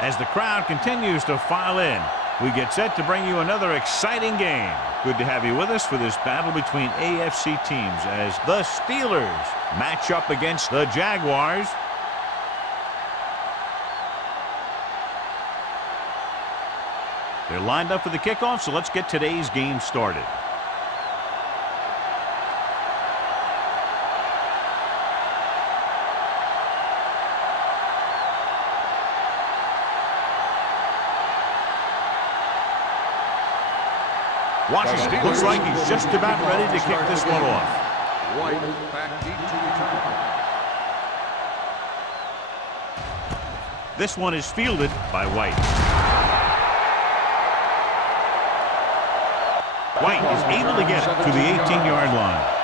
As the crowd continues to file in, we get set to bring you another exciting game. Good to have you with us for this battle between AFC teams as the Steelers match up against the Jaguars. They're lined up for the kickoff, so let's get today's game started. Washington looks like he's just about ready to kick this one off. White back deep to return. This one is fielded by White. White is able to get it to the 18-yard line.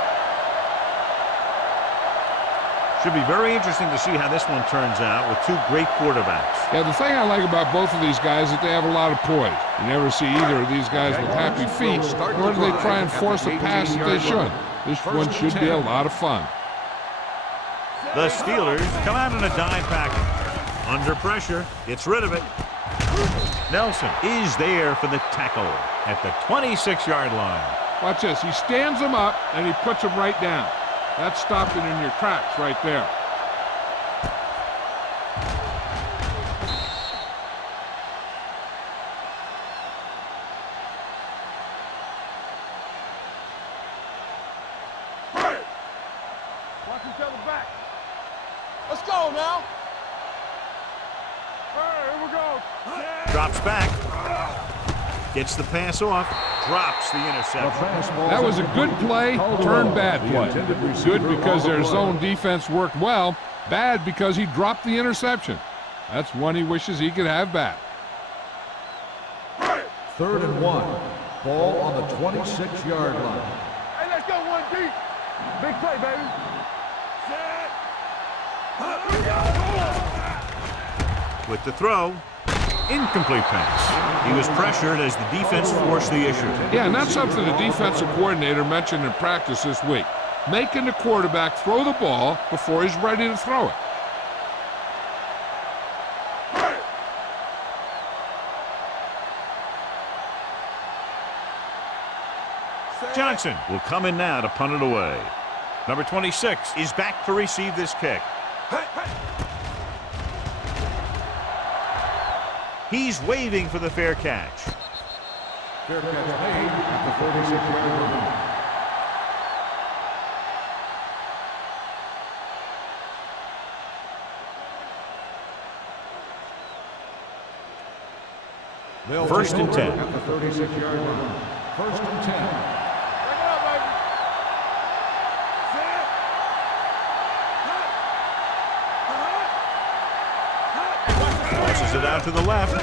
Should be very interesting to see how this one turns out with two great quarterbacks. Yeah, the thing I like about both of these guys is that they have a lot of poise. You never see either of these guys with happy feet, nor do they try and force a pass that they should. This one should be a lot of fun. The Steelers come out in a dime package. Under pressure, gets rid of it. Nelson is there for the tackle at the 26-yard line. Watch this. He stands him up, and he puts him right down. That's stopping in your tracks right there. Watch each other back. Let's go now. Here we go. Drops back. Gets the pass off. Drops the interception. That was a good play, turned bad play. Good because their zone defense worked well. Bad because he dropped the interception. That's one he wishes he could have back. 3rd and 1. Ball on the 26-yard line. Hey, let's go one deep. Big play, baby. With the throw. Incomplete pass. He was pressured as the defense forced the issue. Yeah, and that's something the defensive coordinator mentioned in practice this week. Making the quarterback throw the ball before he's ready to throw it. Johnson will come in now to punt it away. Number 26 is back to receive this kick. He's waving for the fair catch. Fair catch made at the 46-yard line. First and 10. At the 36-yard line. 1st and 10. Bring it up, baby. Passes it out to the left.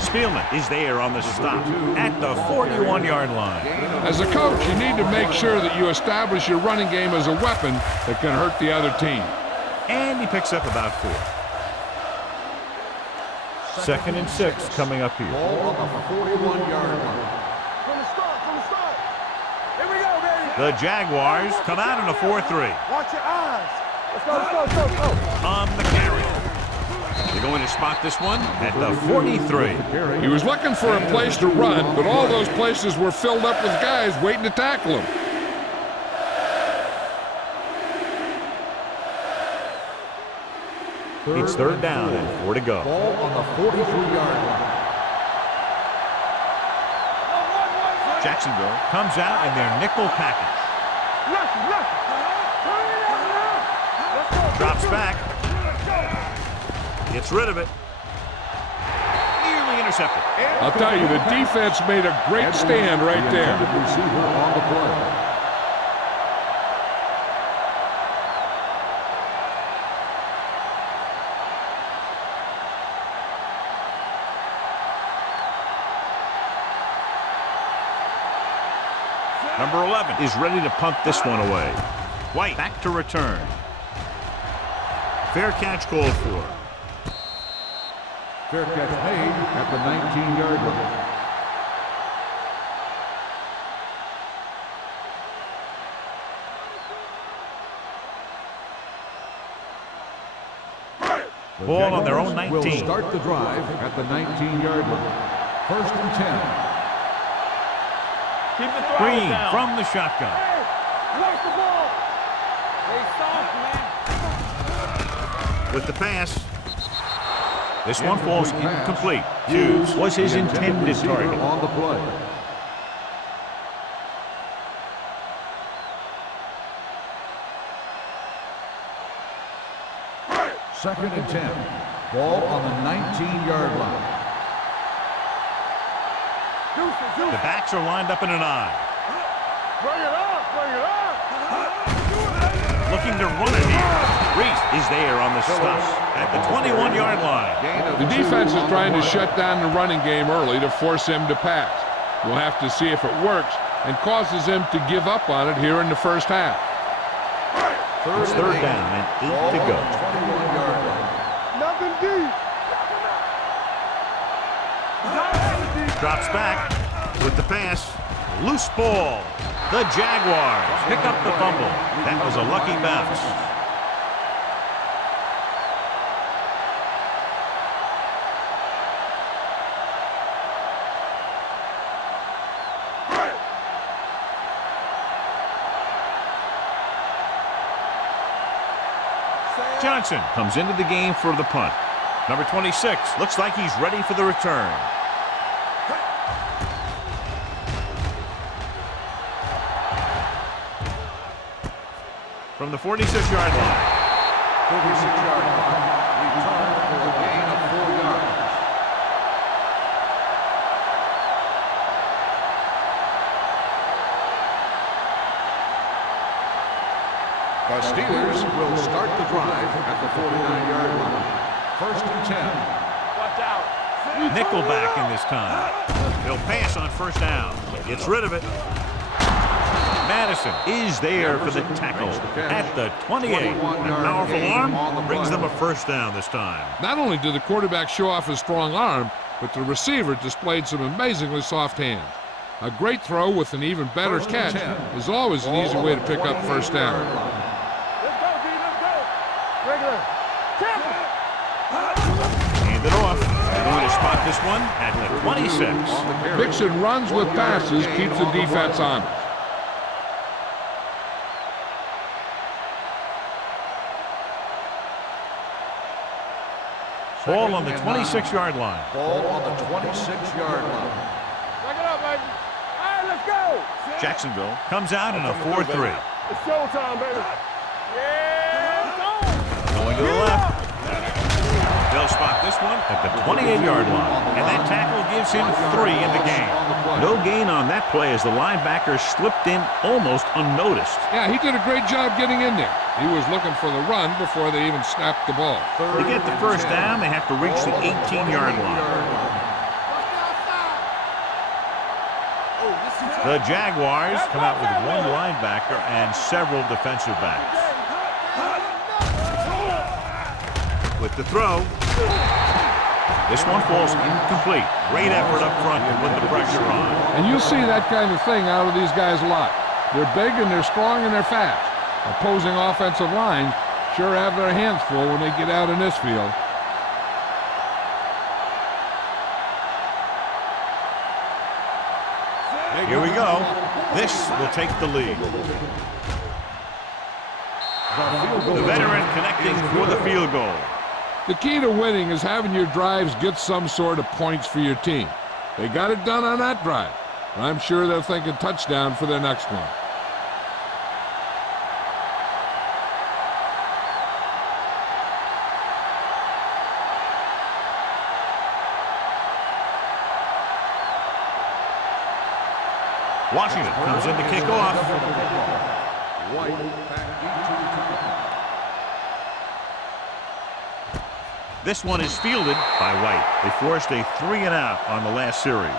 Spielman is there on the stop at the 41-yard line. As a coach, you need to make sure that you establish your running game as a weapon that can hurt the other team. And he picks up about 4. 2nd and 6 coming up here. Ball on the 41-yard line. From the start. Here we go, baby. The Jaguars come out in a 4-3. Watch your eyes. Let's go. On the carry. They're going to spot this one at the 43. He was looking for a place to run, but all those places were filled up with guys waiting to tackle him. It's 3rd down and 4 to go. Ball on the 43-yard line. Jacksonville comes out in their nickel package. Drops back. Gets rid of it. Nearly intercepted. I'll tell you, the defense made a great stand right there. Receiver on the play. Number 11 is ready to punt this one away. White back to return. Fair catch called for. Fair catch made at the 19-yard line. Ball on their own Jaguars 19. will start the drive at the 19-yard line. 1st and 10. Keep the throttle Green down. from the shotgun. Hey, watch the ball. Hey, soft, man. With the pass. This one falls incomplete. Hughes was his intended target. On the play. 2nd and 10. Ball on the 19-yard line. The backs are lined up in an I. Bring it up, bring it up. Looking to run it here. Reese is there on the stop at the 21-yard line. The defense is trying to shut down the running game early to force him to pass. We'll have to see if it works and causes him to give up on it here in the first half. It's 3rd down and 8 to go. 21-yard line. Nothing deep. Drops back with the pass. Loose ball. The Jaguars pick up the fumble. That was a lucky bounce. Johnson comes into the game for the punt. Number 26 looks like he's ready for the return. From the 46-yard line. 46-yard line. Return for a gain of 4 yards. The Steelers will start the drive at the 49-yard line. 1st and 10. Watch out. Nickelback in this time. He'll pass on 1st down. Gets rid of it. Madison is there for the tackle at the 28. A powerful arm brings them a 1st down this time. Not only did the quarterback show off his strong arm, but the receiver displayed some amazingly soft hands. A great throw with an even better catch is always an easy way to pick up 1st down. Let's go, D, let's go. Regular. Temple. Hand it off. They're going to spot this one at the 26. Mixon runs with passes, keeps the defense on. Ball on the 26-yard line. Ball on the 26-yard line. Back it up, baby. All right, let's go. Jacksonville comes out in a 4-3. It's showtime, baby. Yeah, let's go. Going to the left. They'll spot this one at the 28-yard line. And that tackle gives him 3 in the game. No gain on that play as the linebacker slipped in almost unnoticed. Yeah, he did a great job getting in there. He was looking for the run before they even snapped the ball. To get the 1st down, they have to reach the 18-yard line. The Jaguars come out with 1 linebacker and several defensive backs. With the throw. This one falls incomplete. Great effort up front to put the pressure on. And you see that kind of thing out of these guys a lot. They're big and they're strong and they're fast. Opposing offensive lines sure have their hands full when they get out in this field. Here we go. This will take the lead. The veteran connecting for the field goal. The key to winning is having your drives get some sort of points for your team. They got it done on that drive. And I'm sure they're thinking touchdown for their next one. Washington comes in to kick off. This one is fielded by White. They forced a 3-and-out on the last series.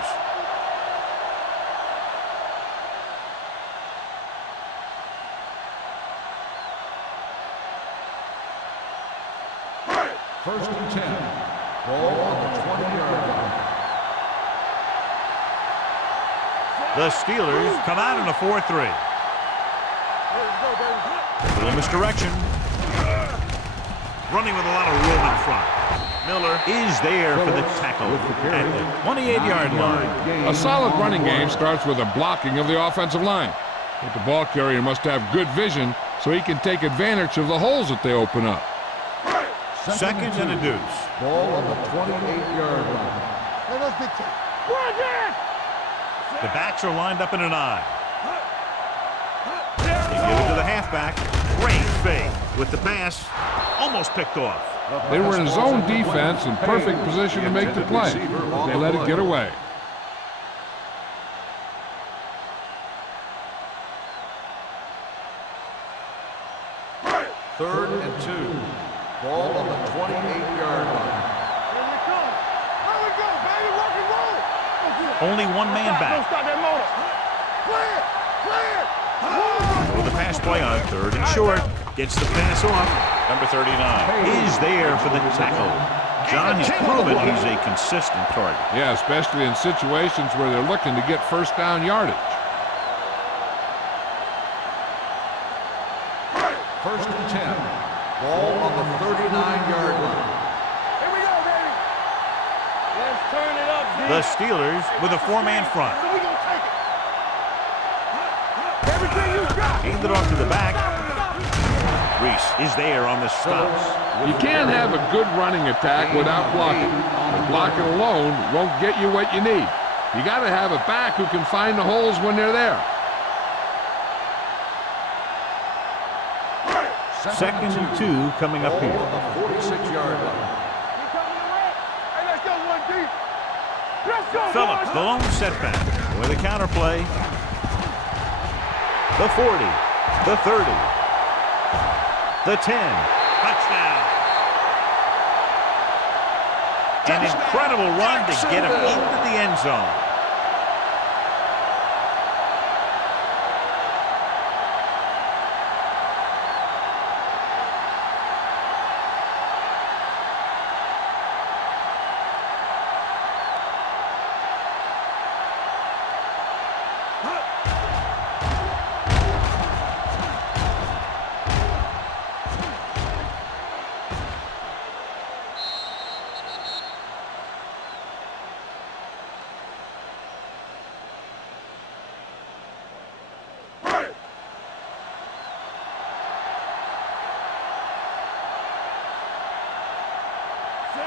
First and 10. Ball on the 20-yard line. The Steelers come out in a 4-3. Little misdirection. Running with a lot of room in front. Miller is there for the tackle at the 28-yard line. A solid running game starts with a blocking of the offensive line. But the ball carrier must have good vision so he can take advantage of the holes that they open up. Second and a deuce. Ball on the 28-yard line. The backs are lined up in an I. They give it to the halfback. Great fake with the pass. Almost picked off. They were in zone defense in perfect position to make the play. They let it get away. Third and 2. Ball on the 28-yard line. Only one man back. With the pass play on third and short. Gets the pass off. Number 39 is there for the tackle. John has proven he's a consistent target. Yeah, especially in situations where they're looking to get first down yardage. First and 10. Ball on the 39-yard line. Here we go, baby. Let's turn it up, The Steelers with a four-man front. So we gonna take it. Everything you got. Handed off to the back. Reese is there on the stops. You can't have a good running attack without blocking. But blocking alone won't get you what you need. You got to have a back who can find the holes when they're there. Second and 2 coming up here. On the 46-yard line. Hey, let's go one deep. Let's go, Phillips, the lone setback. With a counter play. The 40. The 30. The 10. Touchdown. An incredible run to get him into the end zone.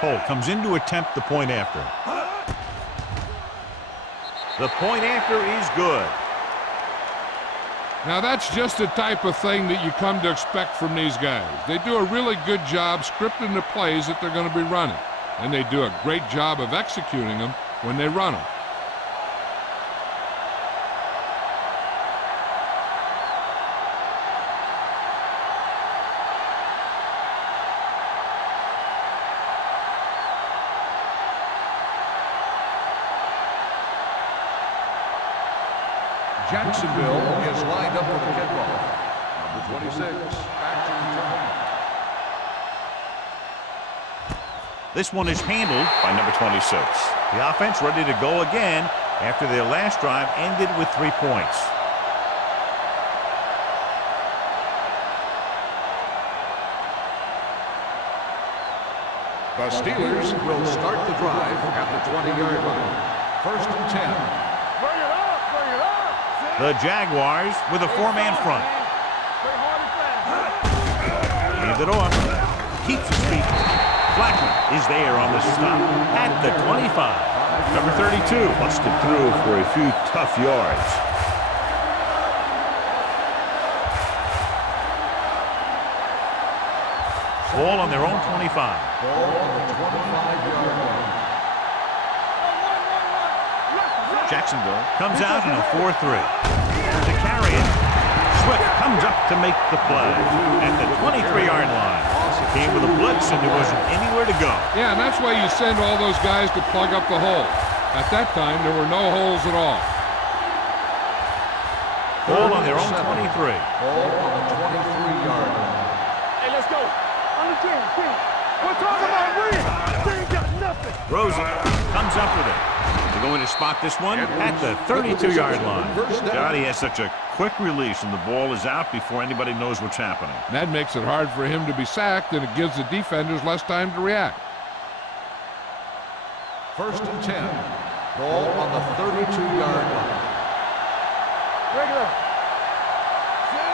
Cole comes in to attempt the point after. The point after is good. Now that's just the type of thing that you come to expect from these guys. They do a really good job scripting the plays that they're going to be running. And they do a great job of executing them when they run them. Jacksonville is lined up for the kickoff. Number 26, back to return. This one is handled by number 26. The offense ready to go again after their last drive ended with 3 points. The Steelers will start the drive at the 20-yard line. First and 10. Bring it up, bring it up. The Jaguars with a four-man front. Play hard and fast. Hands it off. Keeps his feet. Blackman is there on the stop at the 25. Number 32 busted through for a few tough yards. Ball on their own 25. Ball on the 25-yard line. Jacksonville comes out in a 4-3. To carry it, Swift comes up to make the play at the 23-yard line. Came with a blitz and there wasn't anywhere to go. Yeah, and that's why you send all those guys to plug up the hole. At that time, there were no holes at all. Ball on their own 23. Ball on the 23-yard line. Hey, let's go. On the team. We're talking about win. They ain't got nothing. Rosen comes up with it. They're going to spot this one at the 32-yard line. God, he has such a quick release and the ball is out before anybody knows what's happening. That makes it hard for him to be sacked, and it gives the defenders less time to react. First and 10. Ball on the 32-yard line. Regular.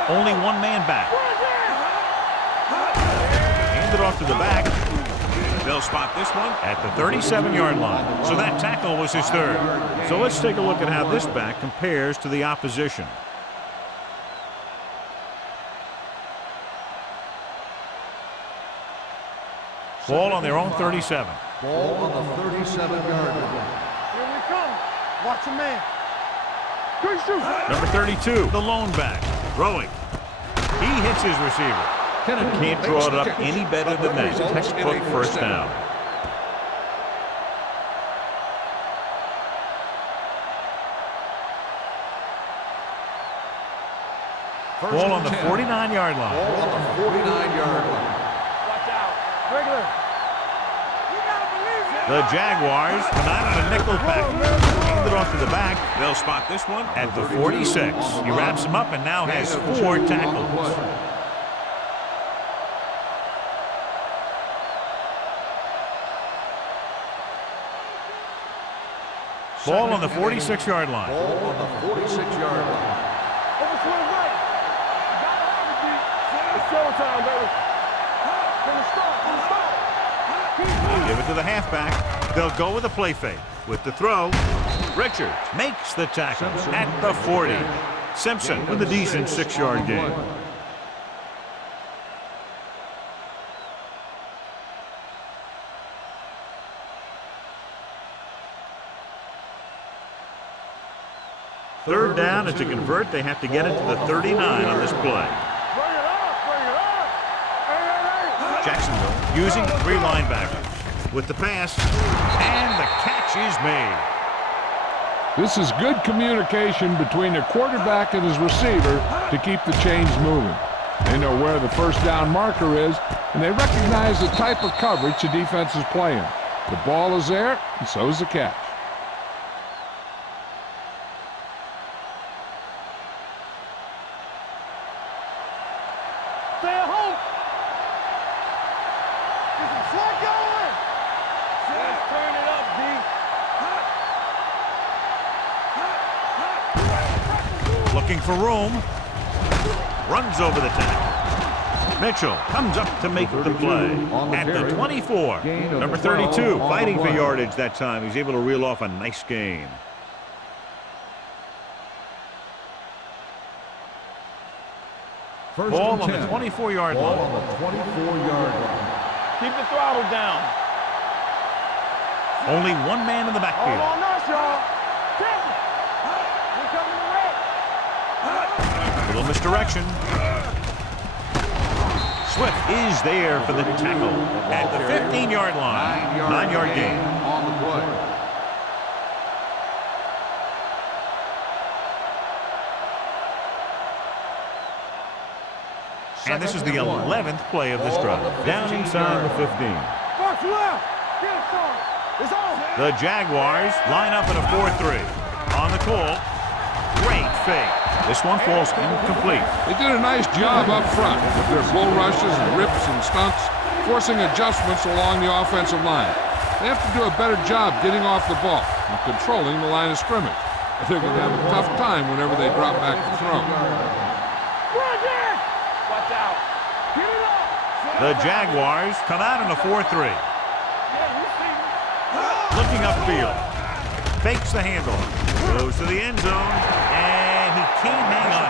Only one man back. Hand it off to the back. They'll spot this one at the 37-yard line. So that tackle was his third. So let's take a look at how this back compares to the opposition. Ball on their own 37. Ball on the 37-yard line. Here we come. Watch a man. Good shoot. Number 32, the lone back. Throwing. He hits his receiver. Can't draw it up any better than that. Textbook first down. Ball on the 49-yard line. Ball on the 49-yard line. Watch out. Regular. You gotta believe it. The Jaguars come out on a nickel package. Hand it off to the back. They'll spot this one at the 46. He wraps him up and now has 4 tackles. Ball on the 46-yard line. Ball on the 46-yard line. Overswing right. You gotta have it, D. It's showtime, baby. Gonna start. Give it to the halfback. They'll go with a play fake. With the throw, Richards makes the tackle at the 40. Simpson with a decent 6-yard gain. Third down, and to convert, they have to get it to the 39 on this play. Bring it up, bring it up. Hey. Jacksonville using 3 linebackers. With the pass, and the catch is made. This is good communication between the quarterback and his receiver to keep the chains moving. They know where the first down marker is, and they recognize the type of coverage the defense is playing. The ball is there, and so is the catch. Stay at home. Get some slack going. Let's turn it up, D. Looking for room. Runs over the tackle. Mitchell comes up to make the play at the 24. Number 32 fighting for yardage that time. He's able to reel off a nice gain. Ball on the 24-yard line. Ball on the 24-yard line. Keep the throttle down. Only one man in the Hold backfield. on us, y'all. Careful. We're coming to red. Little misdirection. Swift is there for the tackle at the 15-yard line. 9-yard gain. On the play. And this is the 11th play of this drive. Down inside the 15. Box left. Get it, son. It's on. The Jaguars line up in a 4-3. On the call. Great fake. This one falls incomplete. They did a nice job up front with their bull rushes and rips and stunts, forcing adjustments along the offensive line. They have to do a better job getting off the ball and controlling the line of scrimmage. They're going to have a tough time whenever they drop back to throw. Watch out. Get it up. The Jaguars come out in a 4-3. Looking upfield. Fakes the handoff. Goes to the end zone. And he can't hang on.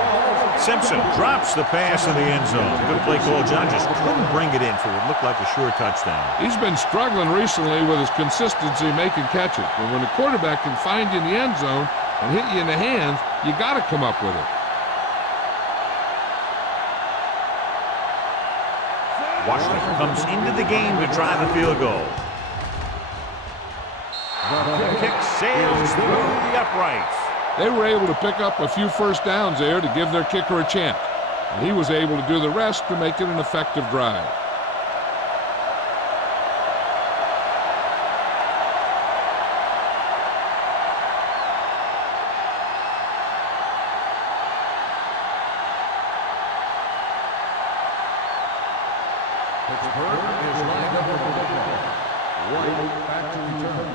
Simpson drops the pass in the end zone. Good play call. John just couldn't bring it in for what looked like a sure touchdown. He's been struggling recently with his consistency making catches. But when the quarterback can find you in the end zone and hit you in the hands, you got to come up with it. Washington comes into the game to try the field goal. The kick sails through the uprights. They were able to pick up a few first downs there to give their kicker a chance. And he was able to do the rest to make it an effective drive. Pittsburgh is lined up for the ball. White back to return.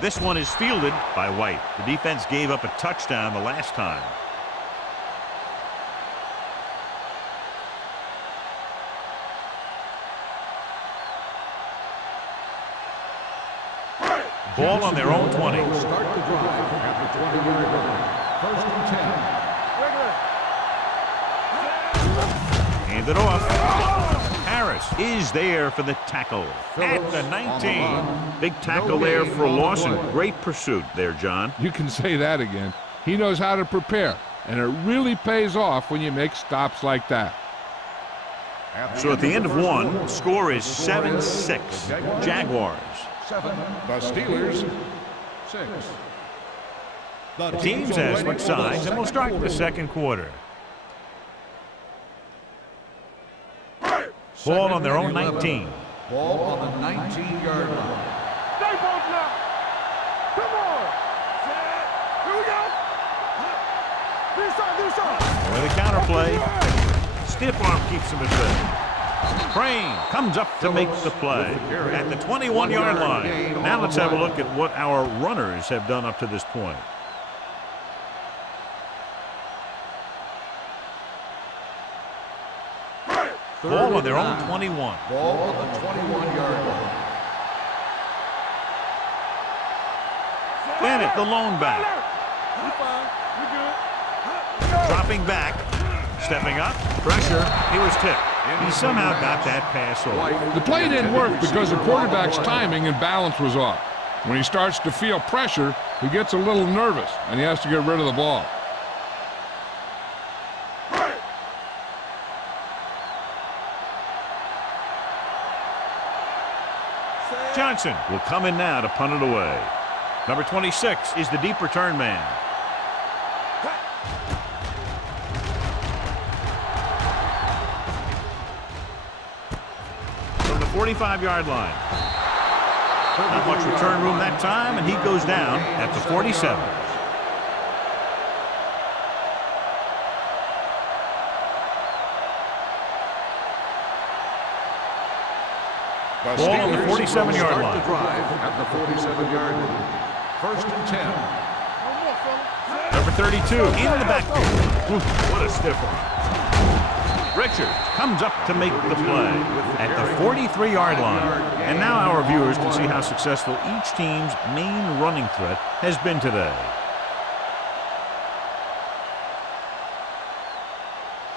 This one is fielded by White. The defense gave up a touchdown the last time. Ball on their own 20. Start the drive at the 20-yard line. First and 10. Hand it off. Harris is there for the tackle at the 19. Big tackle there for a loss and great pursuit there, John. You can say that again. He knows how to prepare, and it really pays off when you make stops like that. So at the end of one, score is 7-6. Jaguars. 7. The Steelers 6. The teams have switched sides, and we'll start the second quarter. Ball on their own 19. Ball on the 19-yard line. Stay both now. Come on. Here we go. This side. With a counter play. Stiff arm keeps him at bay. Crane comes up to make the play at the 21-yard line. Now let's have a look at what our runners have done up to this point. Ball on their own 21. Ball on the 21-yard line. Bennett, the lone back. Dropping back. Stepping up. Pressure. He was tipped. He somehow got that pass off. The play didn't work because the quarterback's timing and balance was off. When he starts to feel pressure, he gets a little nervous, and he has to get rid of the ball. Johnson will come in now to punt it away. Number 26 is the deep return man. From the 45-yard line. Not much return room that time, and he goes down at the 47. Ball on the 47-yard line. The drive at the 47-yard line. First and 10. Number 32 in the backfield. What a stiff one. Richard comes up to make the play at the 43-yard line. And now our viewers can see how successful each team's main running threat has been today.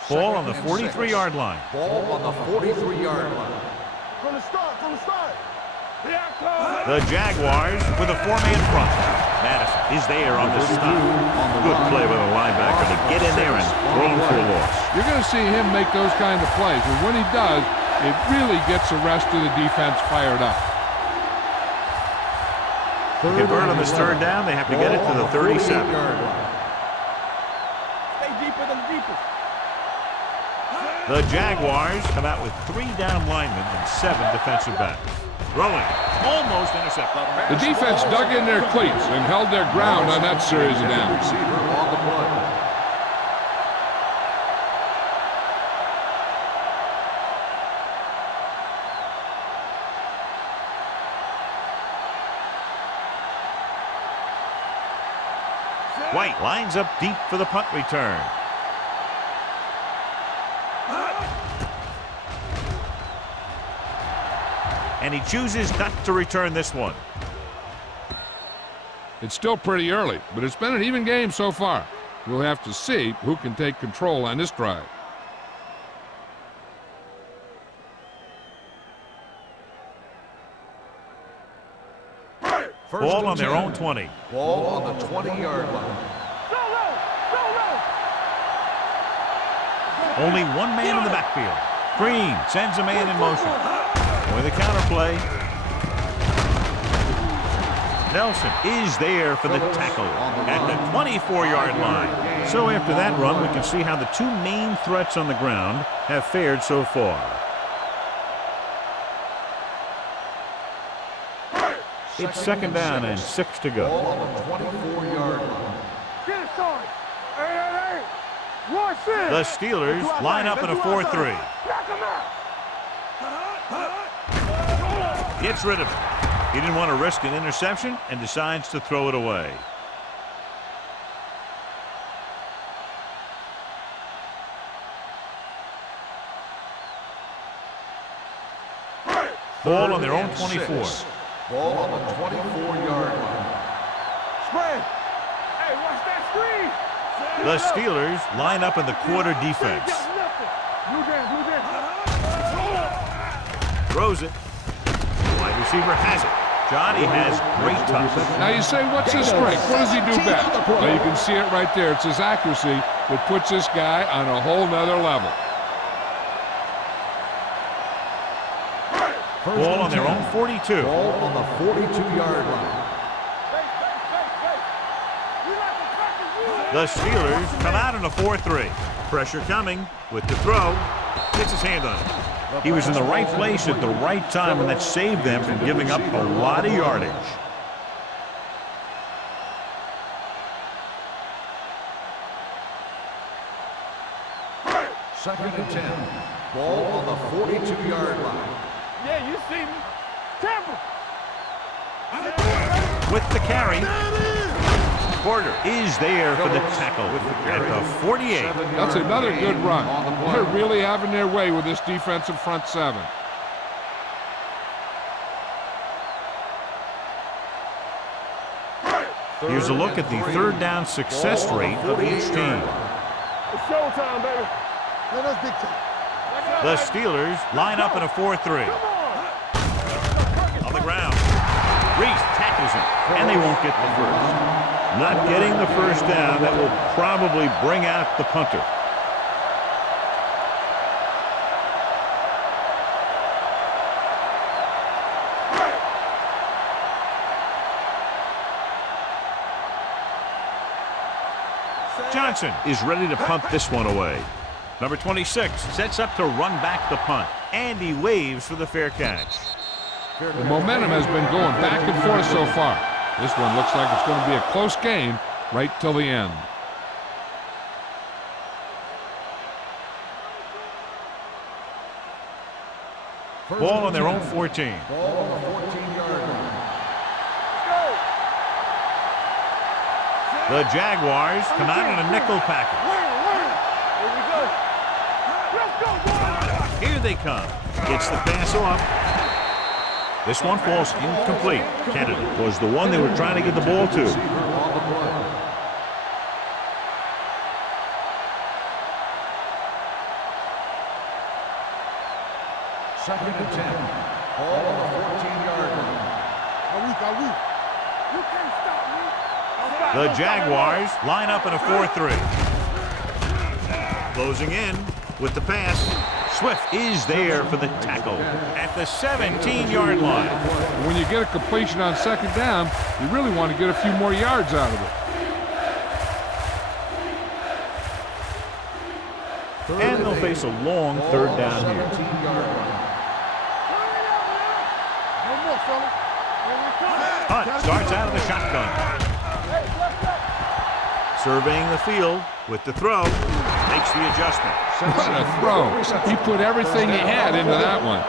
Ball on the 43-yard line. Ball on the 43-yard line. From the start. The Jaguars with a four-man front. Madison is there on the stop. Good play by the linebacker to get in there and throw him for a loss. You're going to see him make those kind of plays, and when he does, it really gets the rest of the defense fired up. To convert on this third down, they have to get it to the 37. Stay deeper than deepest. The Jaguars come out with 3 down linemen and 7 defensive backs. Throwing, almost intercepted. The defense dug in their cleats and held their ground on that series of downs. Receiver on the play. White lines up deep for the punt return. And he chooses not to return this one. It's still pretty early, but it's been an even game so far. We'll have to see who can take control on this drive. Ball on their own 20. Ball on the 20-yard line. Only one man in the backfield. Green sends a man in motion. With a counter play. Nelson is there for the tackle at the 24-yard line. So after that run, we can see how the 2 main threats on the ground have fared so far. It's second down and 6 to go. Ball on the 24-yard line. Get it started. Hey. Watch this. The Steelers line up in a 4-3. Knock him out. Gets rid of it. He didn't want to risk an interception and decides to throw it away. Ball on their own 24. Ball on the 24-yard line. Spread. Hey, watch that screen. The Steelers line up in the quarter defense. Blue down, blue down. Throws it. Wide receiver has it. Johnny has great touch. Now you say, what's his strength? What does he do best? Well, you can see it right there. It's his accuracy that puts this guy on a whole nother level. Ball on their own 42. Ball on the 42-yard line. The Steelers come out in a 4-3. Pressure coming with the throw. Gets his hand on it. He was in the right place at the right time, and that saved them from giving up a lot of yardage. Second and 10. Ball on the 42-yard line. Yeah, you see me. Tampa. With the carry. Porter is there for the tackle at the 48. That's another good run. They're really having their way with this defensive front seven. Here's a look at the third down success rate of each team. It's showtime, baby. Let us dictate. The Steelers line up in a 4-3. On the ground. Reese tackles him, and they won't get the first. Not getting the first down, that will probably bring out the punter. Johnson is ready to punt this one away. Number 26 sets up to run back the punt, and he waves for the fair catch. The momentum has been going back and forth so far. This one looks like it's going to be a close game right till the end. Ball on their own 14. Ball on the 14-yard line. The Jaguars come out in a nickel package. Here they come. Gets the pass off. This one falls incomplete. Kennedy was the one they were trying to get the ball to. Second and 10. Ball on the 14-yard line. You can't stop me. The Jaguars line up in a 4-3. Closing in with the pass. Swift is there for the tackle at the 17-yard line. When you get a completion on second down, you really want to get a few more yards out of it. And they'll face a long third down here. Hunt starts out of the shotgun. Surveying the field with the throw. Makes the adjustment. What a throw. He put everything he had into that one.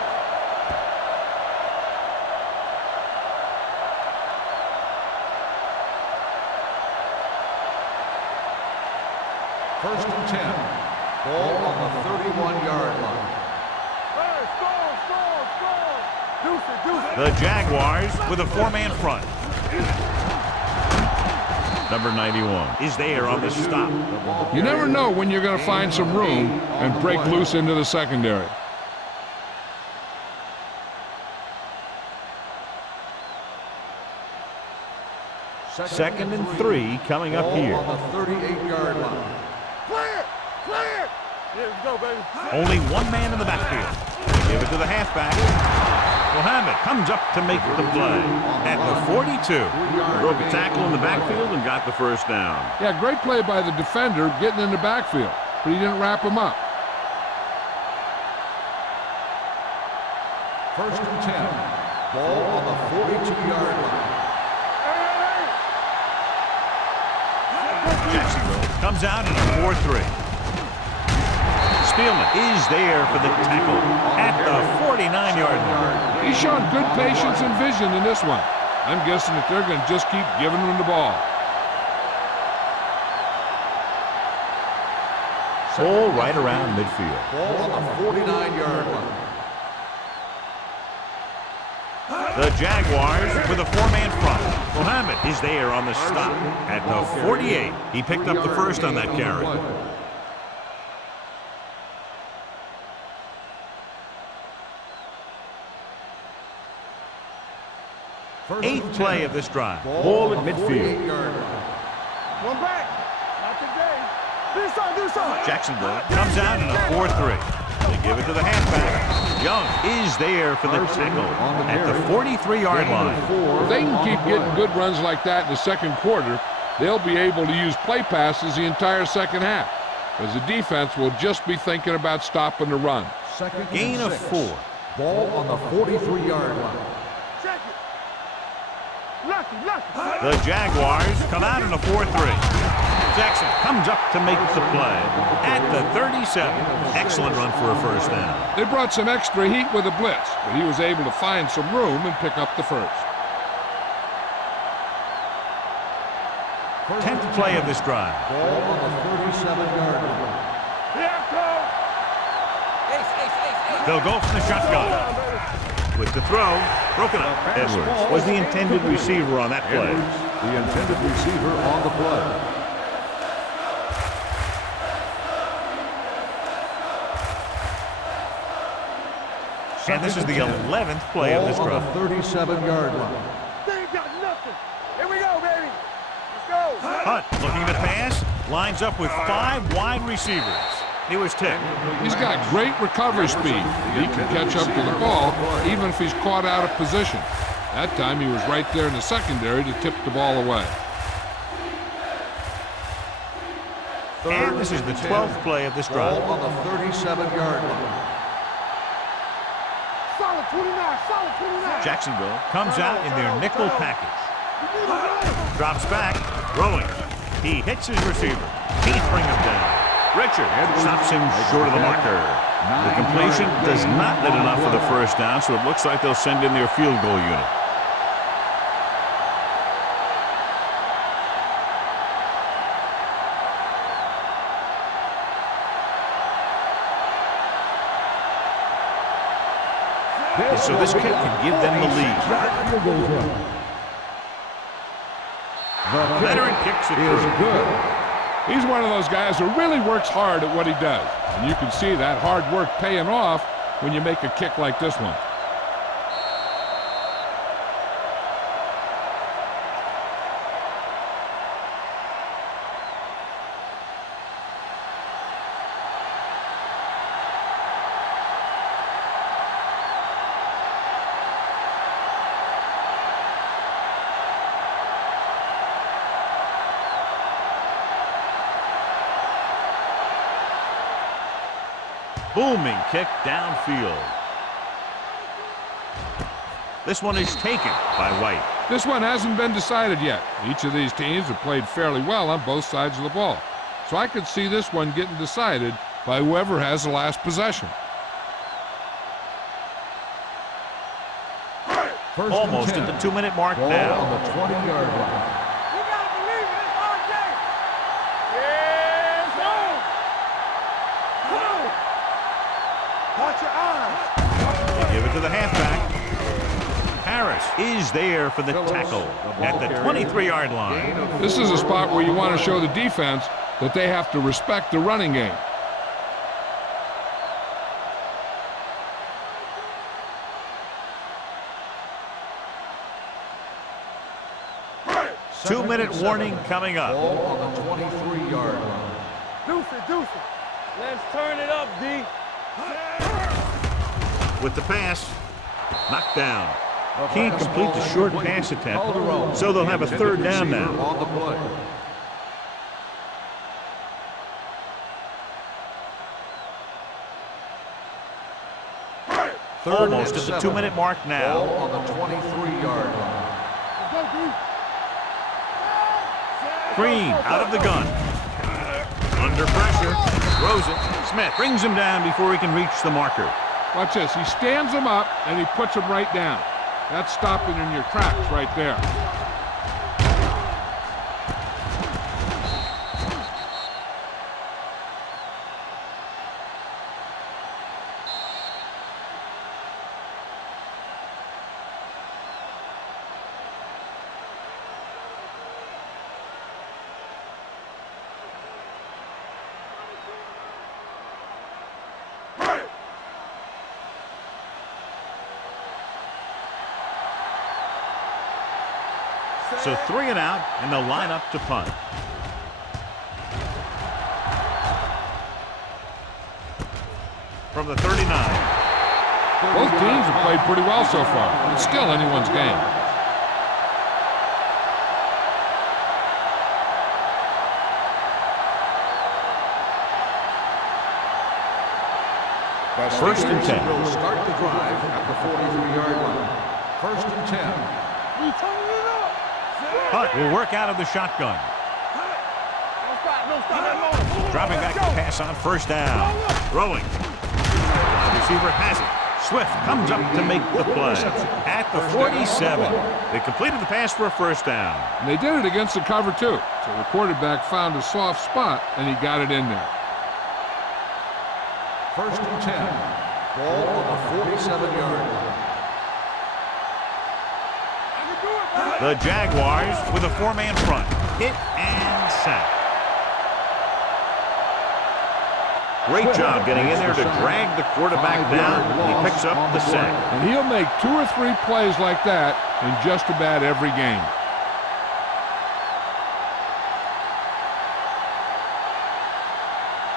First and 10. Ball on the 31-yard line. The Jaguars with a four-man front. Number 91 is there on the stop. You never know when you're going to find some room and break loose into the secondary. Second and 3 coming up here. On the 38-yard line. Clear! Clear! Here we go, baby. Only one man in the backfield. Give it to the halfback. Mohammed comes up to make the play at the 42. Broke a tackle in the backfield and got the first down. Yeah, great play by the defender getting in the backfield, but he didn't wrap him up. First and 10. Ball on the 42-yard line. Jacksonville comes out in a 4-3. Spielman is there for the tackle at the 49-yard line. He's shown good patience and vision in this one. I'm guessing that they're going to just keep giving him the ball. Ball right around midfield. Ball on the 49-yard line. The Jaguars with a four-man front. Mohammed is there on the stop at the 48. He picked up the first on that carry. Eighth play of this drive. Ball at midfield. One back. Not today. Do something. Jacksonville comes out in a 4-3. They give it to the halfback. Young is there for the tackle at the 43-yard line. If they can keep getting good runs like that in the second quarter, they'll be able to use play passes the entire second half, as the defense will just be thinking about stopping the run. Gain of 4. Ball on the 43-yard line. Check it. Lucky. The Jaguars come out in a 4-3. Jackson comes up to make the play at the 37. Excellent run for a first down. They brought some extra heat with a blitz, but he was able to find some room and pick up the first. 10th play of this drive. Ball on the 37-yard line. Here comes. They'll go from the shotgun. With the throw, broken up. Edwards was the intended receiver on that play. The intended receiver on the play. And this is the 11th play of this drive. On the 37-yard line. They ain't got nothing. Here we go, baby. Let's go. Hunt looking to pass, lines up with 5 wide receivers. He was tipped. He's got great recovery speed. He can catch up to the ball even if he's caught out of position. That time he was right there in the secondary to tip the ball away. And this is the 12th play of this drive. Ball on the 37-yard line. Solid 29. Jacksonville comes out in their nickel package. Drops back, throwing. He hits his receiver. Can't bring him down. Richard stops him short of the marker. The completion does not net enough for the first down, so it looks like they'll send in their field goal unit. So this kick can give them the lead. The Veteran kicks it is through. good. He's one of those guys who really works hard at what he does. And you can see that hard work paying off when you make a kick like this one. Booming kick downfield. This one is taken by White. This one hasn't been decided yet. Each of these teams have played fairly well on both sides of the ball. So I could see this one getting decided by whoever has the last possession. First Almost and 10. at the 2-minute mark Ball now. on the 20-yard line. You gotta believe it. It's RJ. Yes, go. Watch your eyes. They give it to the halfback. Harris is there for the tackle at the 23-yard line. This is a spot where you want to show the defense that they have to respect the running game. Two-minute warning coming up. Ball on the 23-yard line. Deuce it. Let's turn it up, D. With the pass, knocked down. Can't complete the short pass attempt, so they'll have a third down now. On the play. Almost at the 2-minute mark Ball now. on the 23-yard line. Let's go, D. Green out of the gun. Under pressure. Throws it. Smith brings him down before he can reach the marker. Watch this. He stands him up, and he puts him right down. That's stopping in your tracks right there. So 3 and out, and they'll line up to punt. From the 39. Both teams have played pretty well so far. It's still anyone's game. First and 10. Will start the drive at the 43-yard line. First and 10. Hunt will work out of the shotgun. Dropping back to pass on first down. Throwing. The receiver has it. Swift comes up to make the play. At the 47. They completed the pass for a first down. And they did it against the cover, too. So the quarterback found a soft spot, and he got it in there. First and 10. Ball on the 47-yard line. The Jaguars with a 4-man front. Hit and sack. Great job getting in there to drag the quarterback down. He picks up the sack. And he'll make 2 or 3 plays like that in just about every game.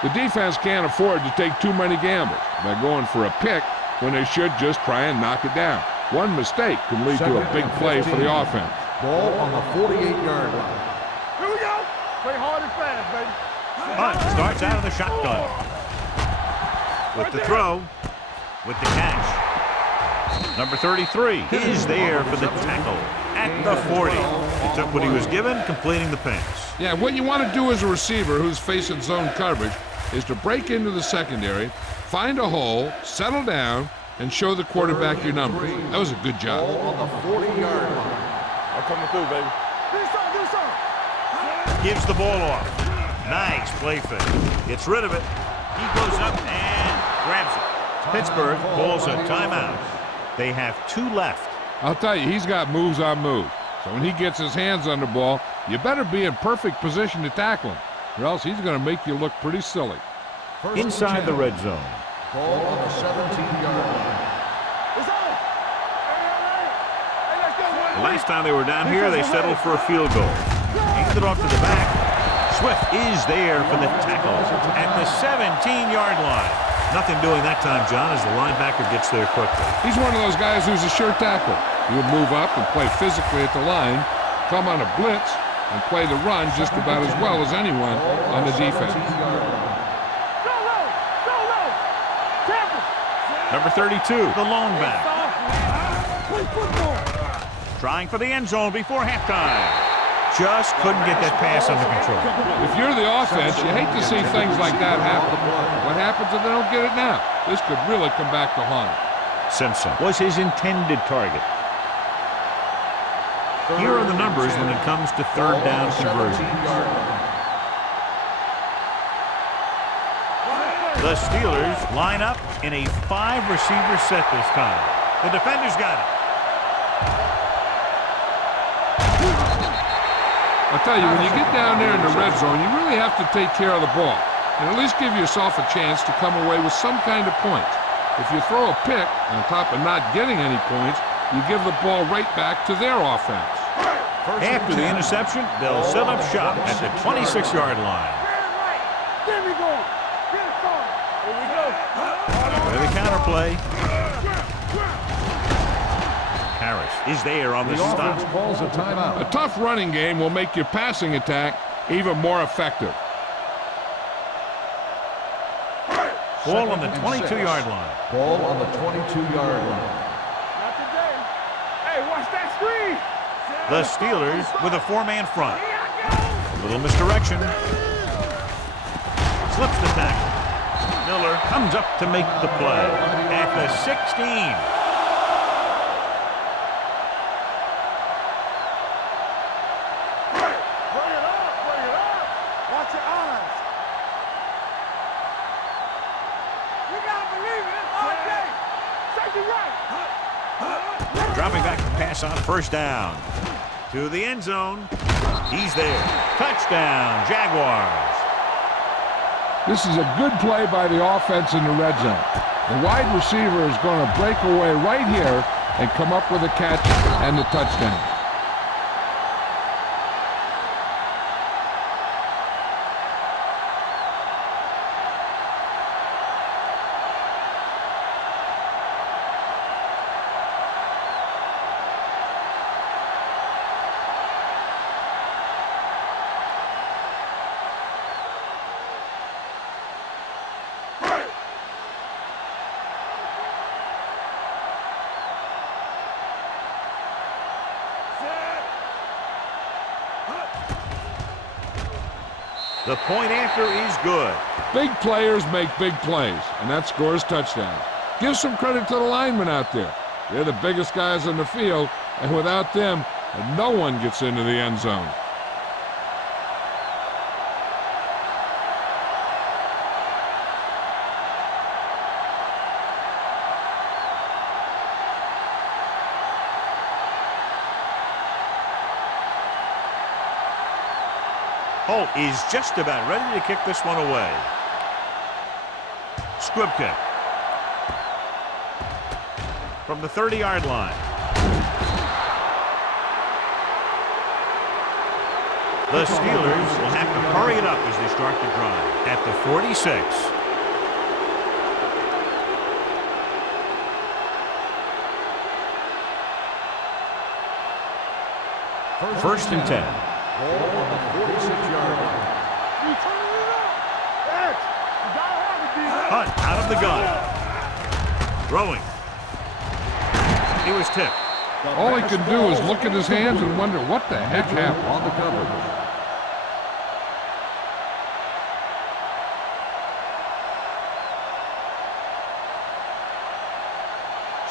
The defense can't afford to take too many gambles by going for a pick when they should just try and knock it down. One mistake can lead to a big play for the offense. Ball on the 48-yard line. Here we go. Play hard and fast, baby. Hunt starts out of the shotgun. With the throw. With the catch. Number 33 is there for the tackle at the 40. He took what he was given, completing the pass. Yeah, what you want to do as a receiver who's facing zone coverage is to break into the secondary, find a hole, settle down, and show the quarterback your numbers. That was a good job. Ball on the 40-yard line. I'm coming through, baby. Do something. Gives the ball off. Nice play fake. Gets rid of it. He goes up and grabs it. Pittsburgh calls a timeout. They have 2 left. I'll tell you, he's got moves on moves. So when he gets his hands on the ball, you better be in perfect position to tackle him, or else he's going to make you look pretty silly. Inside the red zone. Ball on the 17-yard line. The last time they were down here, they settled for a field goal. Handed off to the back. Swift is there for the tackle at the 17-yard line. Nothing doing that time, John, as the linebacker gets there quickly. He's one of those guys who's a sure tackle. He would move up and play physically at the line, come on a blitz, and play the run just about as well as anyone on the defense. Number 32, the lone back. Trying for the end zone before halftime. Just couldn't get that pass under control. If you're the offense, you hate to see things like that happen. What happens if they don't get it now? This could really come back to haunt them. Simpson was his intended target. Here are the numbers when it comes to third down conversions. The Steelers line up in a 5-receiver set this time. The defenders got it. I'll tell you, when you get down there in the red zone, you really have to take care of the ball and at least give yourself a chance to come away with some kind of points. If you throw a pick on top of not getting any points, you give the ball right back to their offense. After the interception, they'll set up shop at the 26-yard line. There we go. Here we go. With the counterplay. Harris is there on the stop. Calls a timeout. A tough running game will make your passing attack even more effective. Ball on the 22-yard line. Ball on the 22-yard line. Not today. Hey, watch that screen. The Steelers with a 4-man front. A little misdirection. slips the tackle. Miller comes up to make the play at the 16. Bring it up, bring it up. Watch your eyes. You gotta believe it. It's all day. Safety right. Dropping back to pass on first down. To the end zone. He's there. Touchdown, Jaguars. This is a good play by the offense in the red zone. The wide receiver is going to break away right here and come up with a catch and the touchdown. The point after is good. Big players make big plays, and that scores touchdowns. Give some credit to the linemen out there. They're the biggest guys on the field, and without them, no one gets into the end zone. Holt is just about ready to kick this one away. Squib kick. From the 30-yard line. The Steelers will have to hurry it up as they start the drive at the 46. First and 10. Ball on the 46-yard line. Hunt out of the gun. Throwing. He was tipped. All he can do is look at his hands and wonder what the heck happened. On the coverage.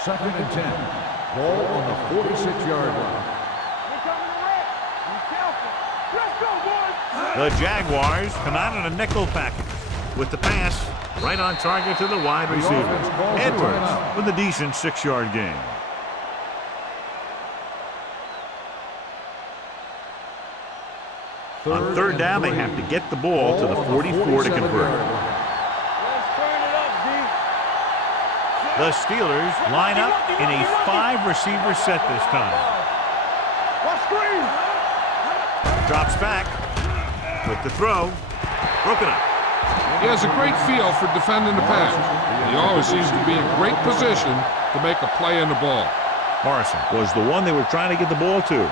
Second and 10. Ball on the 46-yard line. The Jaguars come out in a nickel package with the pass right on target to the wide receiver. Edwards with a decent 6-yard gain. On third down, they have to get the ball to the 44 to convert. The Steelers line up in a 5-receiver set this time. Drops back with the throw. Broken up. He has a great feel for defending the pass. He always seems to be in great position to make a play on the ball. Morrison was the one they were trying to get the ball to.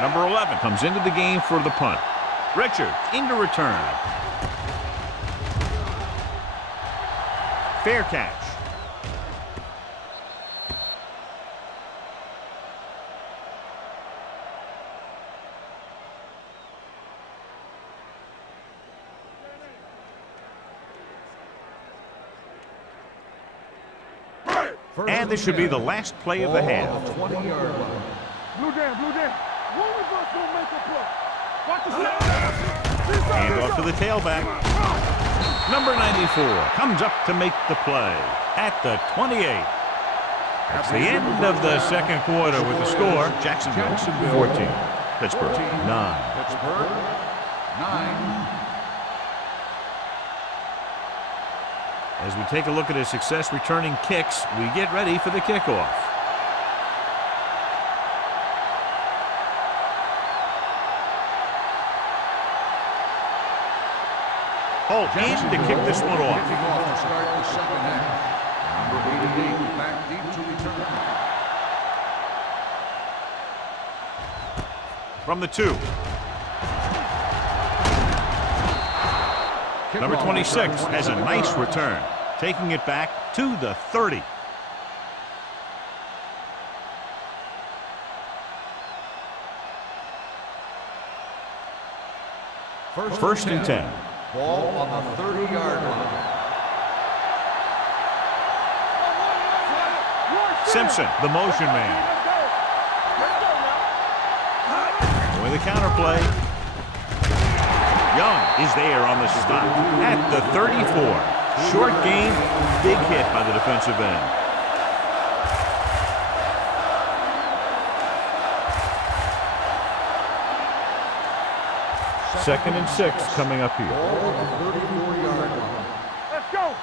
Number 11 comes into the game for the punt. Richard into return. Fair catch. And this should be the last play of the half. 20-yard line. Blue down, blue down. One of us gonna make a play. Watch the snap. Hand off to the tailback. Number 94 comes up to make the play at the 28. That's the end of the second quarter with the score. Jacksonville 14. Pittsburgh 9. Pittsburgh 9. As we take a look at his success returning kicks, we get ready for the kickoff. Holt in to kick this one off. Kicking off to start the second half. Number 88 back deep to return. From the 2. Number 26 has a nice return, taking it back to the 30. First and 10. Ball on the 30-yard line. Simpson, the motion man. With a counter play. Young is there on the stop at the 34. Short gain, big hit by the defensive end. Second and 6 coming up here. Let's go.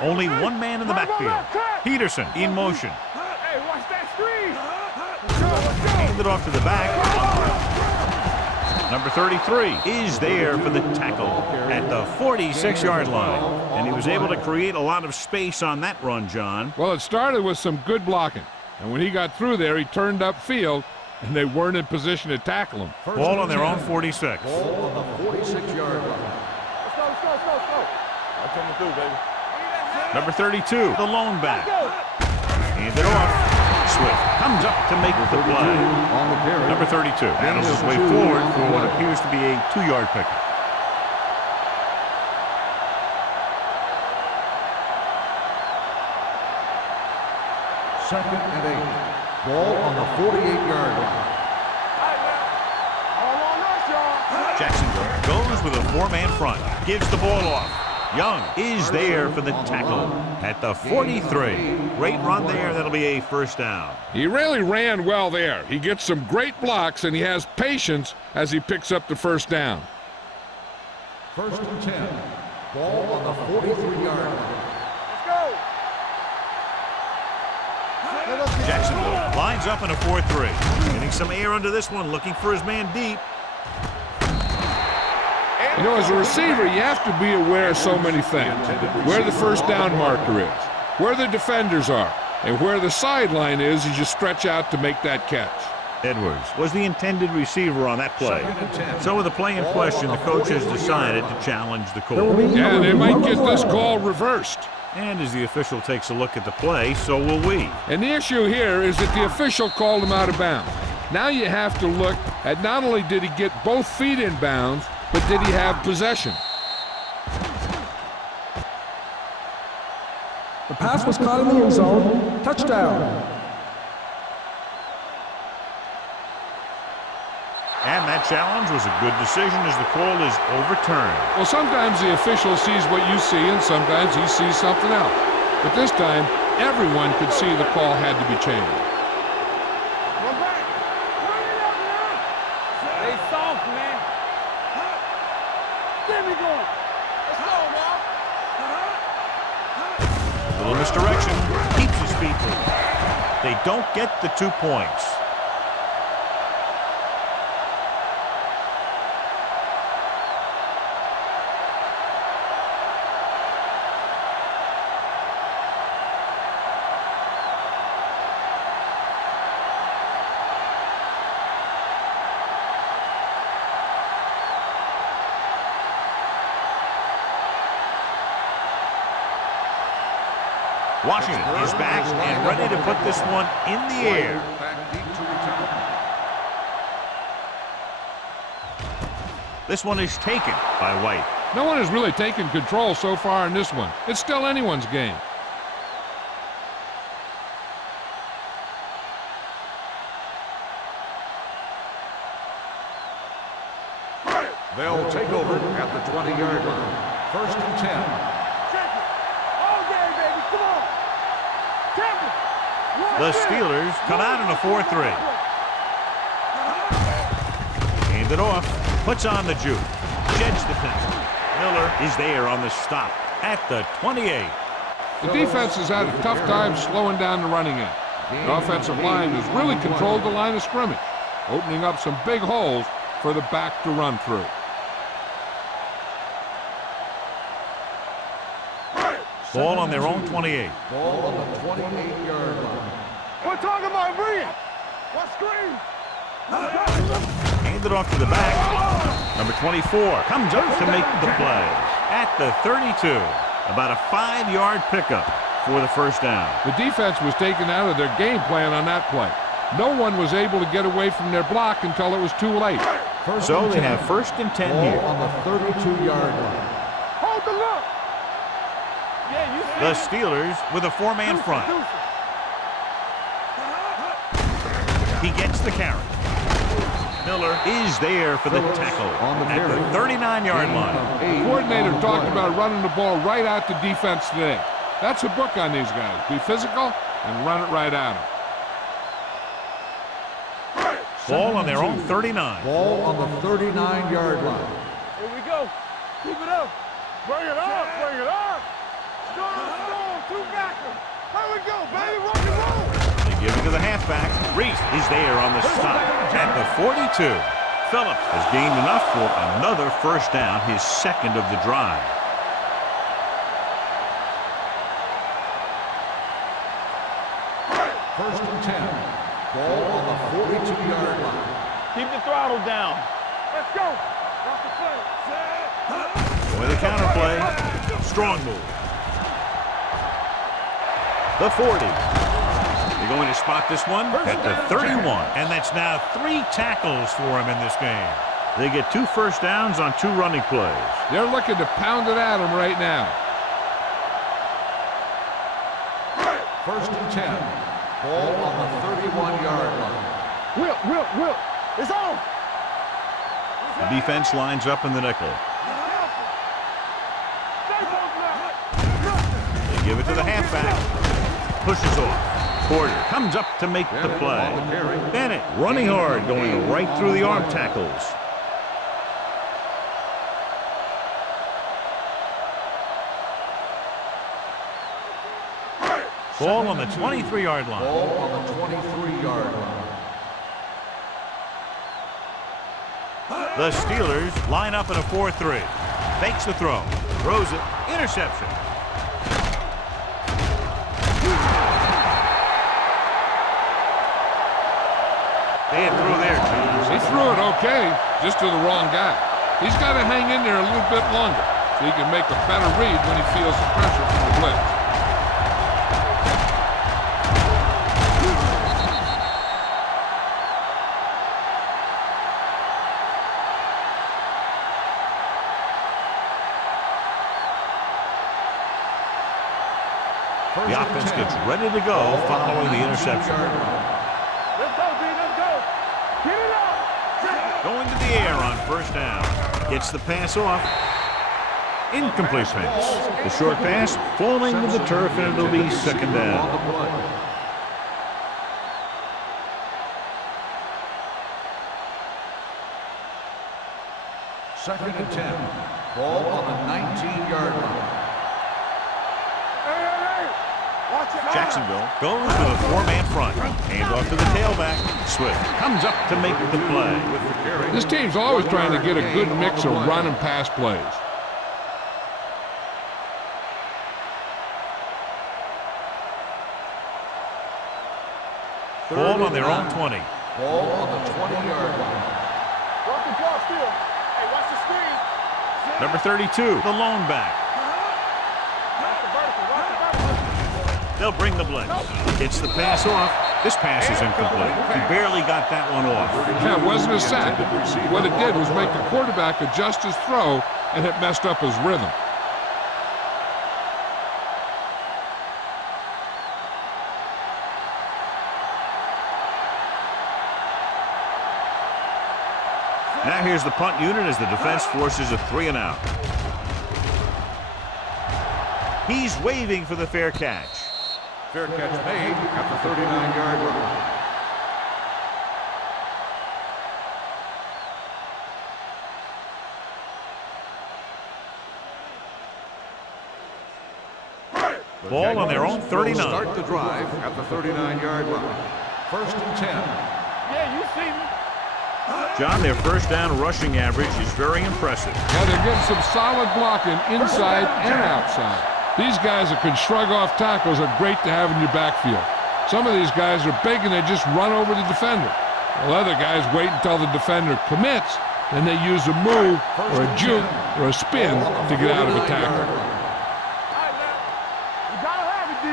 Only one man in the backfield. Peterson in motion. Hey, watch that screen. Hand it off to the back. Number 33 is there for the tackle at the 46-yard line. And he was able to create a lot of space on that run, John. Well, it started with some good blocking. And when he got through there, he turned upfield, and they weren't in position to tackle him. Ball on their own 46. Ball on the 46-yard line. Let's go. I'll come through, baby. Number 32, the lone back. Hand it off. Swift comes up to make the play. On the carry. Number 32 battles his way forward for what appears to be a 2-yard pickup. Second and 8. Ball on the 48-yard line. All on us, y'all. Jacksonville goes with a 4-man front. Gives the ball off. Young is there for the tackle at the 43. Great run there. That'll be a first down. He really ran well there. He gets some great blocks, and he has patience as he picks up the first down. First and 10. Ball on the 43-yard line. Let's go. Jacksonville lines up in a 4-3. Getting some air under this one, looking for his man deep. You know, as a receiver, you have to be aware of so many things. Where the first down marker is, where the defenders are, and where the sideline is as you stretch out to make that catch. Edwards was the intended receiver on that play. So with the play in question, the coach has decided to challenge the call. Yeah, they might get this call reversed. And as the official takes a look at the play, so will we. And the issue here is that the official called him out of bounds. Now you have to look at not only did he get both feet in bounds, but did he have possession? The pass was caught in the end zone. Touchdown. And that challenge was a good decision as the call is overturned. Well, sometimes the official sees what you see, and sometimes he sees something else. But this time, everyone could see the call had to be changed. One back. Bring it up, man. Stay soft, man. There we go. Let's go now. A little misdirection. Keeps his feet moving. They don't get the 2 points. Washington is back and ready to put this one in the air. This one is taken by White. No one has really taken control so far in this one. It's still anyone's game. They'll take over at the 20-yard line. First and 10. The Steelers come out in a 4-3. Hand it off. Puts on the juke. Jeds the penalty. Miller is there on the stop at the 28. The defense has had a tough time slowing down the running end. The offensive line has really controlled the line of scrimmage, opening up some big holes for the back to run through. Ball on their own 28. Ball on the 28-yard line. We're talking about bring it. What screen? Hand it off to the back. Number 24 comes up to make the play at the 32. About a 5-yard pickup for the first down. The defense was taken out of their game plan on that play. No one was able to get away from their block until it was too late. So they have 1st and 10 Ball here. on the 32-yard line. Hold the look. Yeah, you see The it. Steelers with a 4-man Deuce it, front. deuce it. He gets the carry. Miller is there for the Phillips tackle on the at the carry. 39-yard line. The coordinator talked about running the ball right out the defense today. That's a book on these guys. Be physical and run it right at them. Ball on their own 39. Ball on the 39-yard line. Here we go. Keep it up. Bring it up. Bring it up. Storm, two backers. Here we go, baby. Rock and roll. They give it to the halfback. Reese is there on the stop at the 42. Phillips has gained enough for another 1st down, his 2nd of the drive. First and 10. Ball on the 42-yard line. Keep the throttle down. Let's go. Rock the play. With a counter play. Strong move. The 40. They're going to spot this one at the 31. And that's now 3 tackles for him in this game. They get 2 first downs on 2 running plays. They're looking to pound it at him right now. First and 10. Ball on the 31-yard line. Will. It's on. The defense lines up in the nickel. They give it to the halfback. Pushes off. Porter comes up to make the play. Bennett running hard, going right through the arm tackles. Ball on the 23-yard line. Ball on the 23-yard line. The Steelers line up in a 4-3. Fakes the throw. Throws it. Interception. They had through there, James. He threw it okay, just to the wrong guy. He's got to hang in there a little bit longer so he can make a better read when he feels the pressure from the blitz. The offense gets ready to go following the interception. Let's go, B. Let's go. Get it up. Going to the air on 1st down. Gets the pass off. Incomplete pass. The short pass falling to the turf, and it'll be 2nd down. Second and 10. Ball on the 19-yard line. Hey. Watch it. Jacksonville goes with a 4-man front. Hand off to the tailback. Swift comes up to make the play. This team's always trying to get a good mix of run and pass plays. Ball on their own 20. Ball on the 20-yard line. Watch the draw still. Hey, watch the screen. Number 32, the lone back. Watch the vertical. Watch the vertical. They'll bring the blitz. Gets the pass off. This pass is incomplete. He barely got that one off. Yeah, it wasn't a sack. What it did was make the quarterback adjust his throw, and it messed up his rhythm. Now here's the punt unit as the defense forces a 3-and-out. He's waving for the fair catch. Fair catch made at the 39-yard line. Ball on their own 39. Start the drive at the 39-yard line. First and 10. Yeah, you see me. John, their 1st down rushing average is very impressive. Yeah, they're getting some solid blocking inside and outside. These guys that can shrug off tackles are great to have in your backfield. Some of these guys are big and they just run over the defender. While other guys wait until the defender commits, then they use a move or a juke or a spin to get out of a tackle. All right, man. You gotta have it, D.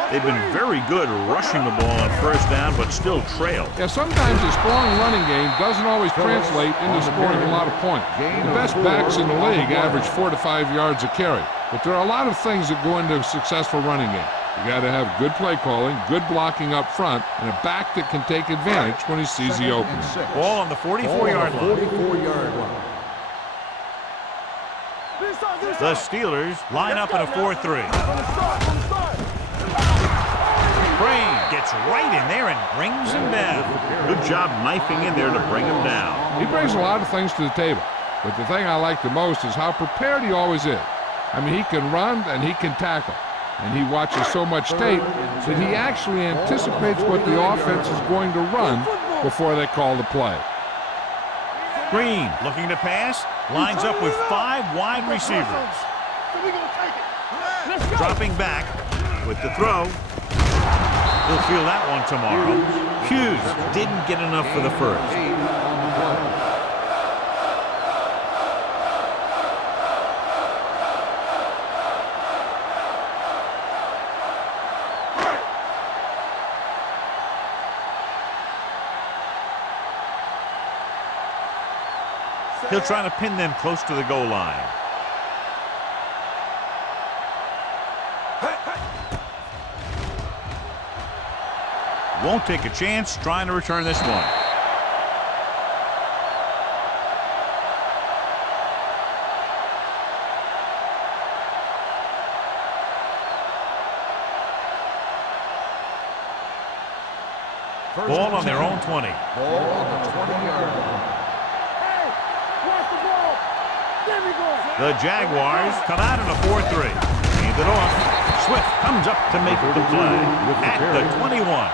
Watch They've been very good rushing the ball on first down, but still trail. Yeah, sometimes a strong running game doesn't always translate into scoring a lot of points. The best backs in the league average 4 to 5 yards a carry. But there are a lot of things that go into a successful running game. You got to have good play calling, good blocking up front, and a back that can take advantage when he sees the opening. Ball on the 44-yard line. 44-yard line. The Steelers line up in a 4-3. Brain gets right in there and brings him down. Good job knifing in there to bring him down. He brings a lot of things to the table, but the thing I like the most is how prepared he always is. I mean, he can run and he can tackle, and he watches so much tape that he actually anticipates what the offense is going to run before they call the play. Green looking to pass, lines up with 5 wide receivers. Dropping back with the throw. He'll feel that one tomorrow. Hughes didn't get enough for the first. He'll try to pin them close to the goal line. Won't take a chance trying to return this one. Ball on their own 20. Ball on the 20-yard line. The Jaguars come out in a 4-3. Hand it off. Swift comes up to make the play at the 21.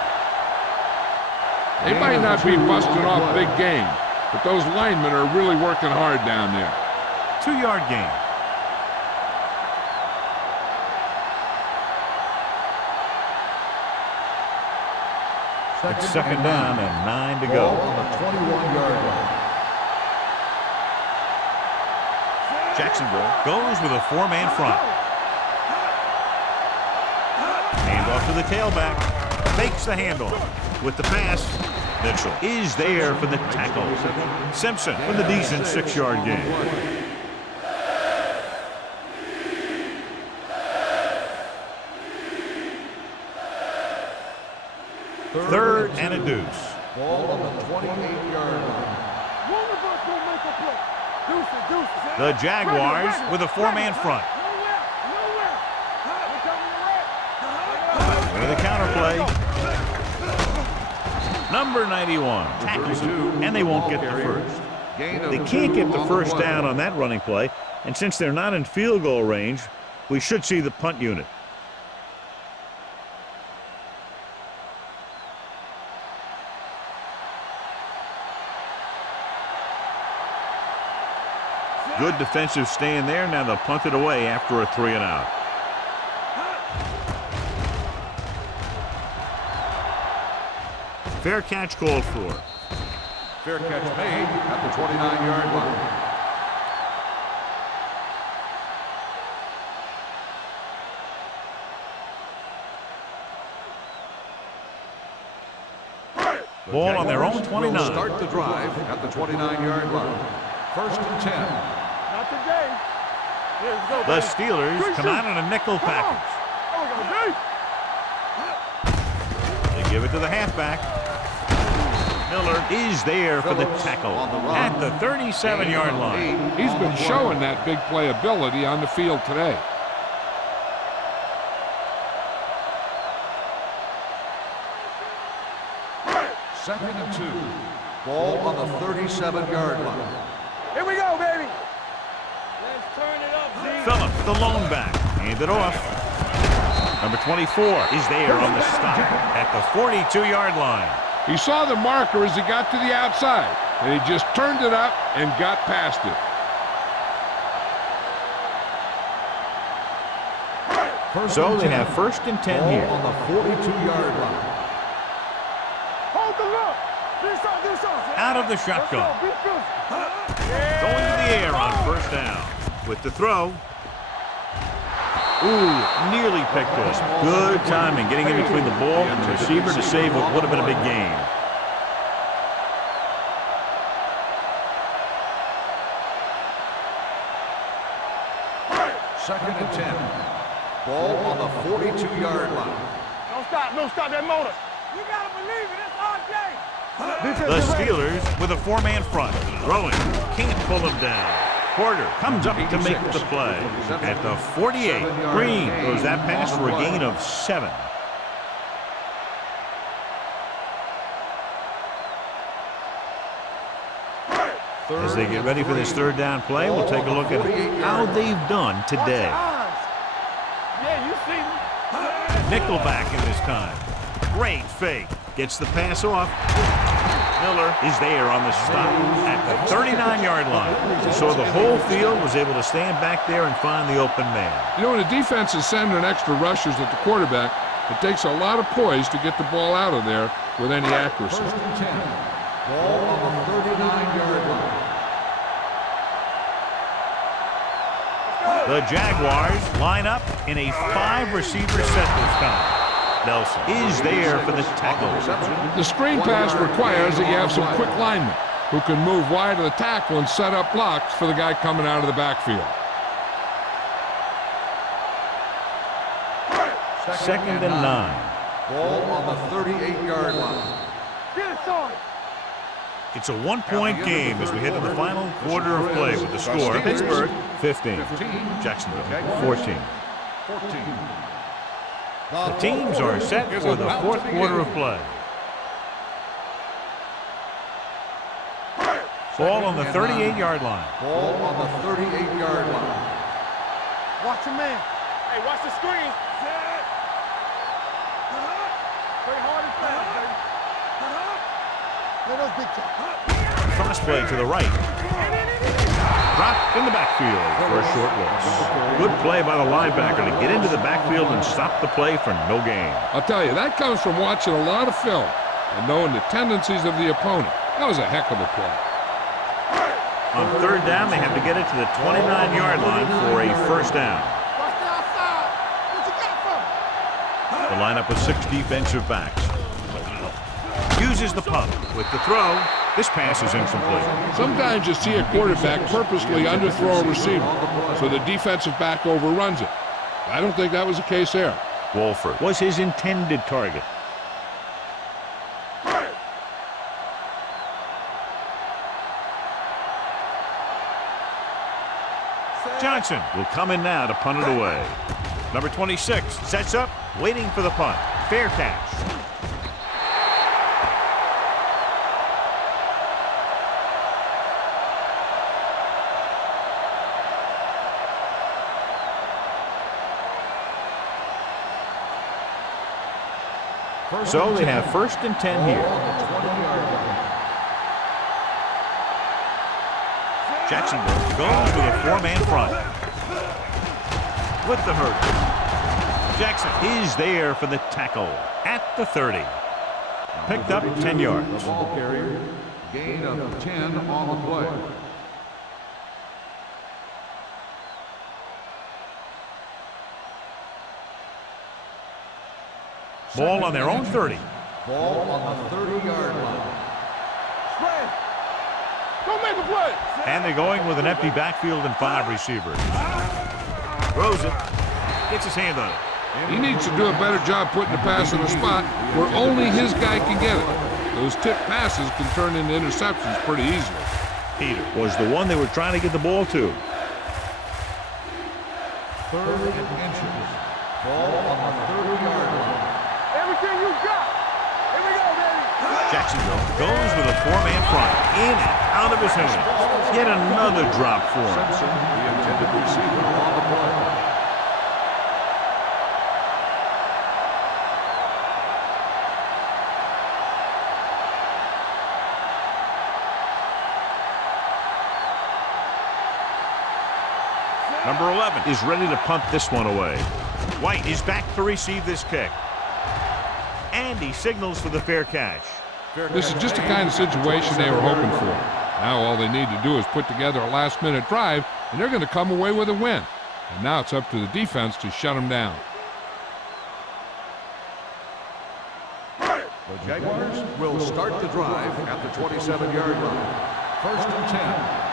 They might not be busting off big game, but those linemen are really working hard down there. 2-yard gain. It's second down and 9 to go. Ball on the 21-yard line. Jacksonville goes with a 4-man front. Hand off to the tailback. Fakes the handoff. With the pass, Mitchell is there for the tackle. Simpson with a decent 6-yard gain. Third and a deuce. Ball on the 28-yard line. The Jaguars with a 4-man front. With a counter play. Number 91 tackles him, and they won't get the first. They can't get the first down on that running play, and since they're not in field goal range, we should see the punt unit. Good defensive stand there. Now they'll punt it away after a 3-and-out. Fair catch called for. Fair catch made at the 29-yard line. Ball on their own 29. Will start the drive at the 29-yard line. First and 10. Not today. The Steelers come out in a nickel package. They give it to the halfback. Miller is there for the tackle at the 37-yard line. He's been showing that big play ability on the field today. Second and 2. Ball on the 37-yard line. Here we go, baby. Let's turn it up, Z. Phillips, the lone back. Hand it off. Number 24 is there on the stop at the 42-yard line. He saw the marker as he got to the outside, and he just turned it up and got past it. So they have first and 10 here. On the 42-yard line. Hold the look. This on. Out of the shotgun. Going to the air on first down. With the throw. Ooh, nearly picked off. Good timing, getting in between the ball and the receiver to save what would have been a big gain. Second and 10. Ball on the 42-yard line. Don't stop that motor. You gotta believe it, it's RJ. The Steelers with a four-man front. Throwing, can't pull him down. Porter comes up to make the play. At the 48, Green throws that pass for a gain of 7. As they get ready for this third down play, we'll take a look at how they've done today. Yeah, you see me. Nickelback in this time. Great fake. Gets the pass off. Miller is there on the stop at the 39-yard line. So the whole field was able to stand back there and find the open man. You know, when the defense is sending extra rushers at the quarterback, it takes a lot of poise to get the ball out of there with any accuracy. First and 10. Ball on the 39-yard line. The Jaguars line up in a 5-receiver set this time. Nelson is there for the tackle. The screen pass requires that you have some quick linemen who can move wide of the tackle and set up blocks for the guy coming out of the backfield. Second and 9. Ball on the 38-yard line. Get it, son. It's a one-point game as we head to the final quarter of play with the score. Pittsburgh 15. Jacksonville 14. The teams are set for the fourth quarter of play. Ball on the 38-yard line. Ball on the 38-yard line. Watch your man. Hey, watch the screen. Play hard and fast, baby. Let us big time. Cross play to the right. Dropped in the backfield for a short loss. Good play by the linebacker to get into the backfield and stop the play for no gain. I'll tell you, that comes from watching a lot of film and knowing the tendencies of the opponent. That was a heck of a play. On third down, they have to get it to the 29-yard line for a first down. Watch the outside. What you got from it? The lineup with 6 defensive backs. Uses the pump with the throw. This pass is incomplete. Sometimes you see a quarterback purposely underthrow a receiver so the defensive back overruns it. I don't think that was the case there. Wolford was his intended target. Johnson will come in now to punt it away. Number 26 sets up, waiting for the punt. Fair catch. So they have first and 10 here. Jacksonville goes with a 4-man front. With the hurt. Jackson is there for the tackle at the 30. Picked up 10 yards. The ball carrier, gain of 10 on the play. Ball on their own 30. Ball on the 30-yard line. Spread. Don't make a play. And they're going with an empty backfield and 5 receivers. Throws it. Gets his hand on it. He needs to do a better job putting the pass in a spot where only his guy can get it. Those tip passes can turn into interceptions pretty easily. Peter was the one they were trying to get the ball to. 3rd and inches. Ball on the 30-yard line. Everything you got. Here we go, baby. Jacksonville goes with a 4-man front. In and out of his hands. Yet another drop for him. Simpson, the intended receiver on the play. Number 11 is ready to punt this one away. White is back to receive this kick. And he signals for the fair catch. This is just the kind of situation they were hoping for. Now all they need to do is put together a last-minute drive, and they're going to come away with a win. And now it's up to the defense to shut them down. The Jaguars will start the drive at the 27-yard line. First and 10.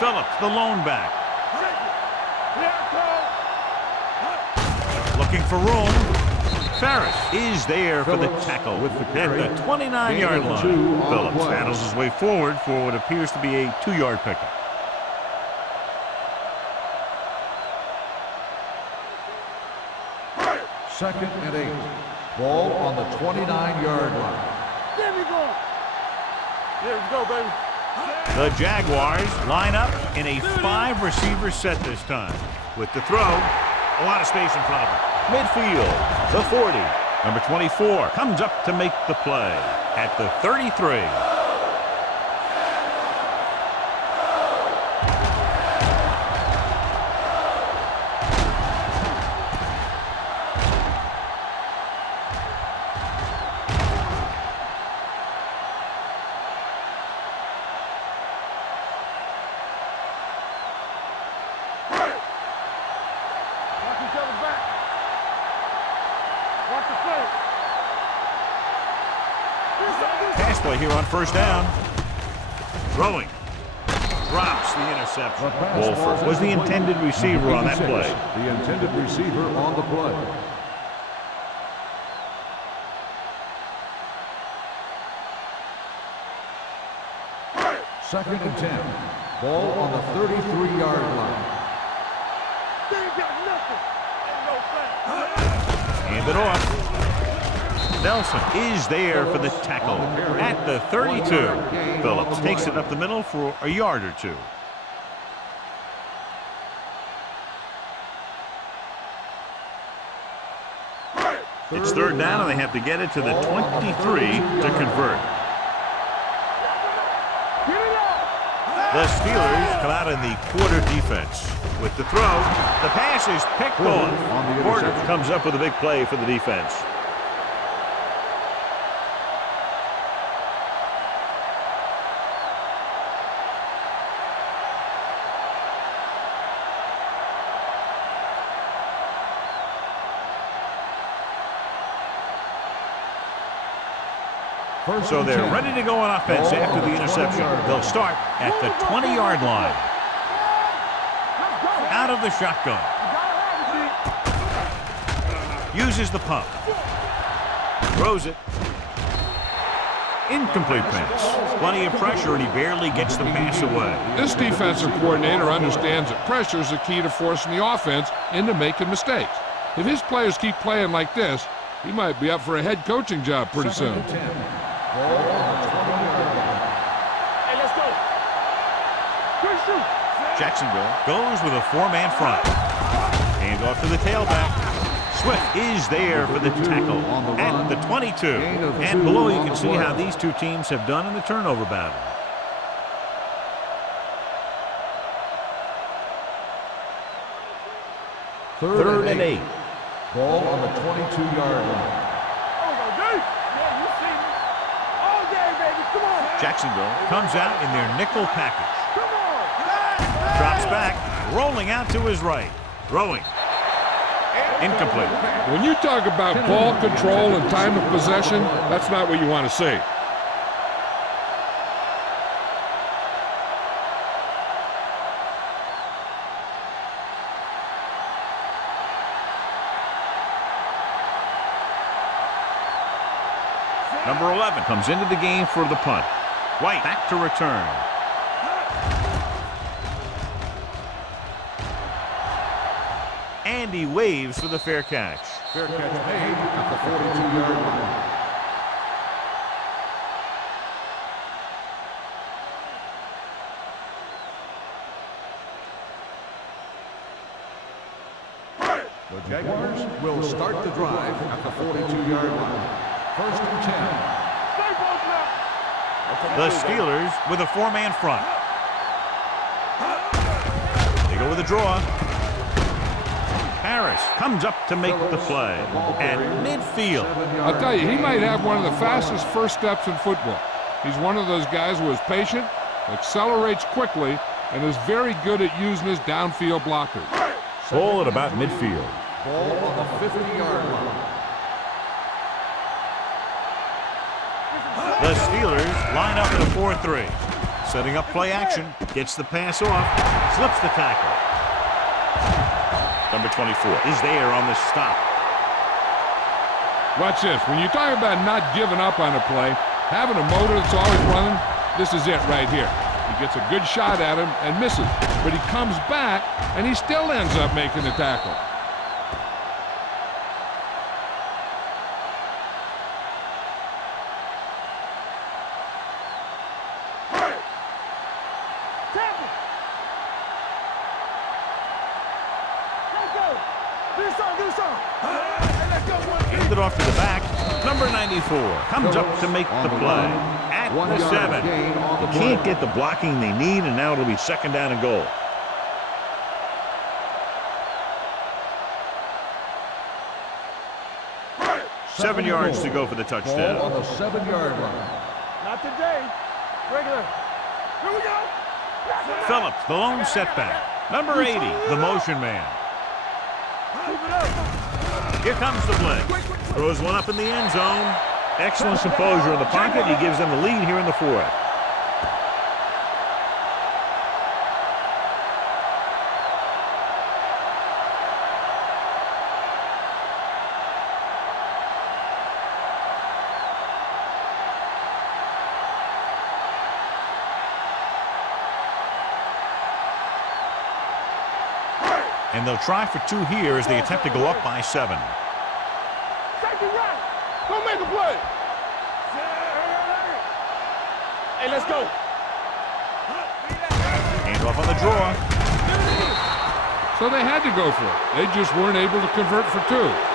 Phillips, the lone back. Looking for room. Ferris is there for the tackle with the carry. at the 29-yard line. Phillips battles his way forward for what appears to be a 2-yard pickup. Second and 8. Ball on the 29-yard line. There we go. There we go, baby. The Jaguars line up in a 5-receiver set this time. With the throw, a lot of space in front of him. Midfield, the 40. Number 24 comes up to make the play at the 33. Pass play here on first down. Throwing. Drops the interception. Wolford was the intended receiver on that play. The intended receiver on the play. Second and 10. Ball on the 33-yard line. Hand it off. Nelson is there for the tackle at the 32. Phillips takes it up the middle for a yard or two. It's third down, and they have to get it to the 23 to convert. The Steelers come out in the quarter defense. With the throw, the pass is picked off. Porter comes up with a big play for the defense. So they're ready to go on offense after the interception. They'll start at the 20-yard line. Out of the shotgun. Uses the pump. Throws it. Incomplete pass. Plenty of pressure, and he barely gets the pass away. This defensive coordinator understands that pressure is the key to forcing the offense into making mistakes. If his players keep playing like this, he might be up for a head coaching job pretty soon. Hey, let's go. Good shoot. Jacksonville goes with a 4-man front. Hands off to the tailback. Swift is there for the tackle at the 22. And below you can see how these two teams have done in the turnover battle. Third and 8. Ball on the 22-yard line. Jacksonville comes out in their nickel package. Drops back, rolling out to his right. Throwing. Incomplete. When you talk about ball control and time of possession, that's not what you want to see. Number 11 comes into the game for the punt. White back to return. And he waves for the fair catch. Fair catch made at the 42-yard line. The Jaguars will start the drive at the 42-yard line. First and 10. The Steelers with a 4-man front. They go with a draw. Harris comes up to make the play at midfield. I'll tell you, he might have one of the fastest first steps in football. He's one of those guys who is patient, accelerates quickly, and is very good at using his downfield blockers. Ball at about midfield. Ball on the 50-yard line. The Steelers line up in a 4-3. Setting up play action. Gets the pass off. Slips the tackle. Number 24 is there on the stop. Watch this. When you talk about not giving up on a play, having a motor that's always running, this is it right here. He gets a good shot at him and misses. But he comes back, and he still ends up making the tackle. Handed off to the back. Number 94 comes up to make the play at the 7. Can't get the blocking they need, and now it'll be second down and goal. Seven yards to go for the touchdown. Ball on the 7-yard line. Not today. Regular. Here we go. Phillips, the lone setback. Number 80, the motion man. Keep it up. Here comes the blitz. Throws one up in the end zone. Excellent composure in the pocket. He gives them the lead here in the 4th. And they'll try for 2 here as they attempt to go up by 7. Safety right. Don't make a play. Hey, let's go. Hand off on the draw. So they had to go for it. They just weren't able to convert for 2.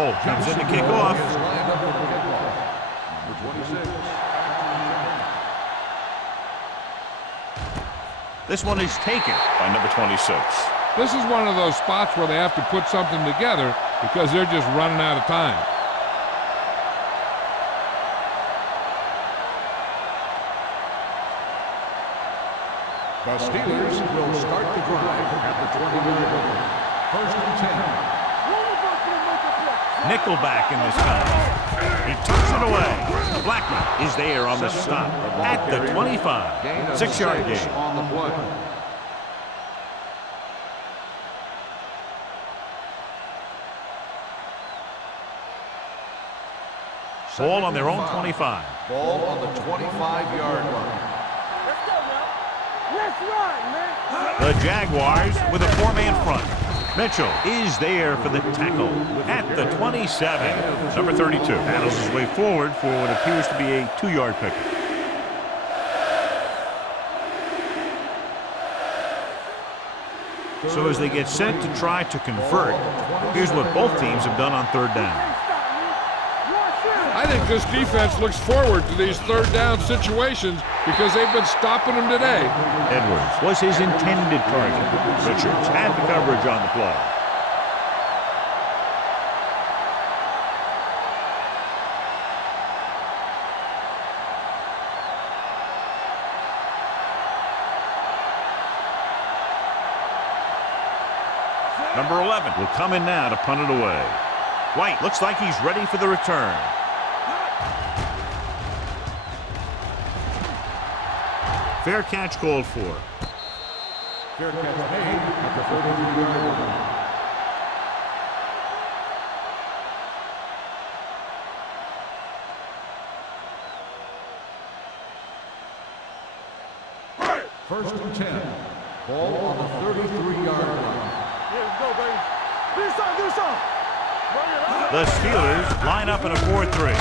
Holt comes in to kick off. Is lined up for the kickoff. Number 26. This one is taken by number 26. This is one of those spots where they have to put something together because they're just running out of time. The Steelers will start the drive at the 20-yard line. First and 10. Nickelback in this time. He tucks it away. Blackman is there on the stop at the 25. 6-yard gain. On the play. Ball on their own 25. Ball on the 25-yard line. Let's go now. Let's run, man. The Jaguars with a 4-man front. Mitchell is there for the tackle at the 27. Number 32 battles his way forward for what appears to be a 2-yard pickup. So as they get set to try to convert, here's what both teams have done on 3rd down. I think this defense looks forward to these 3rd down situations because they've been stopping them today. Edwards was his intended target. Richards had the coverage on the play. Number 11 will come in now to punt it away. White looks like he's ready for the return. Fair catch called for. Fair catch made at the 33-yard line. First and 10. Ball on the 33-yard line. Yeah, let's go, baby. Do something, do something. Bring it up. The Steelers line up in a 4-3.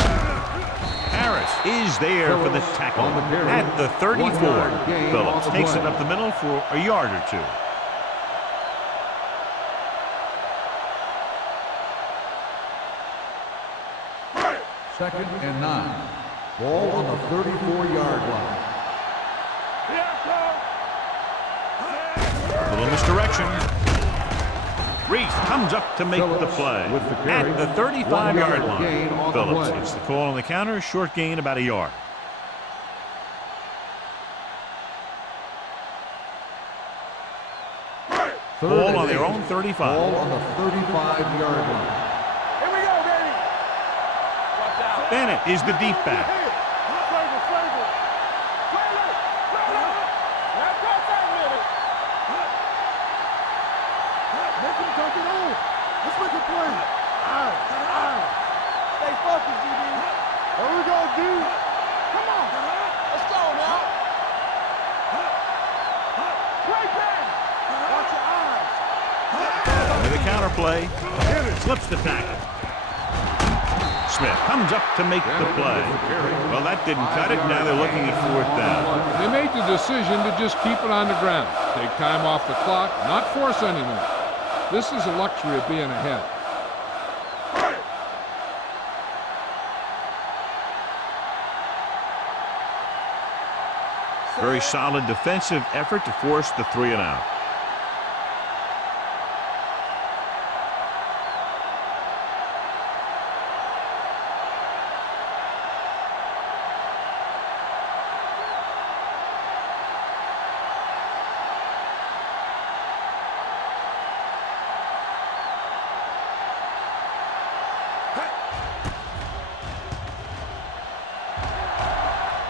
Harris is there for the tackle at the 34. Phillips takes it up the middle for a yard or 2. 2nd and 9. Ball on the 34-yard line. A little misdirection. Reese comes up to make the play at the 35-yard line. Phillips gets the call on the counter. Short gain, about a yard. Ball on their own 35. Ball on the 35-yard line. Here we go, baby. Watch out. Bennett is the deep back. Make him take it on. Let's make a play. Stay focused, DB. There we go, D. Come on. Let's go now. Play back. Watch your eyes. With a counter play, slips the tackle. Smith comes up to make the play. Well, that didn't cut it. Now they're looking at 4th down. They made the decision to just keep it on the ground. Take time off the clock, not force anything. This is a luxury of being ahead. Very solid defensive effort to force the 3 and out.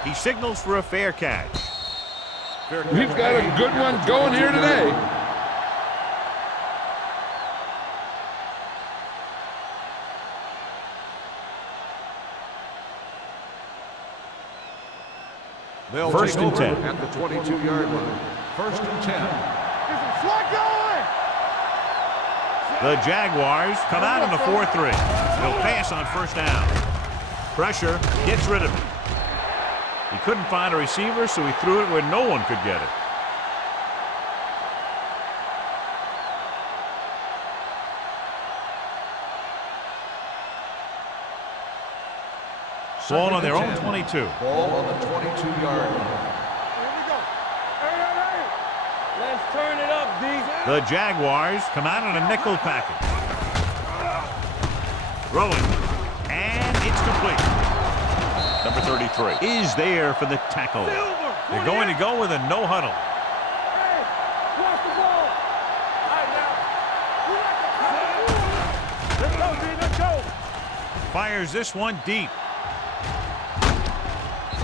He signals for a fair catch. We've got a good one going here today. They'll 1st take and 10 over at the 22-yard line. 1st and 10. Get some slack going. The Jaguars come out on the 4-3. They'll pass on 1st down. Pressure, gets rid of it. He couldn't find a receiver, so he threw it where no one could get it. Ball on their own 22. Ball on the 22-yard line. Here we go. Hey. Let's turn it up, D. The Jaguars come out on a nickel package. Throwing. And it's complete. Number 33 is there for the tackle. They're going to go with a no huddle. Hey, watch the ball. All right, now. Let's go, D. Let's go. Fires this one deep.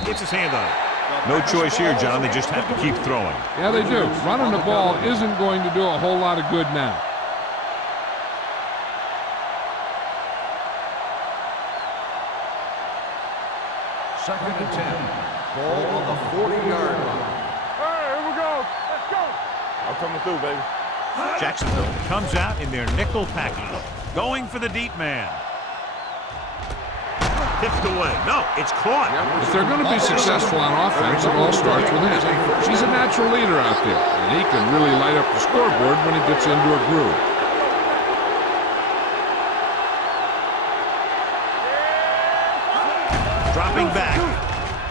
Gets his hand on it. No choice here, John. They just have to keep throwing. Yeah, they do. Running the ball isn't going to do a whole lot of good now. Second and 10. Ball on the 40-yard line. All right, here we go. Let's go. I'm coming through, baby. Jacksonville comes out in their nickel package. Going for the deep man. Tipped away. No, it's caught. If they're going to be successful on offense, it all starts with him. He's a natural leader out there, and he can really light up the scoreboard when he gets into a groove. Dropping back.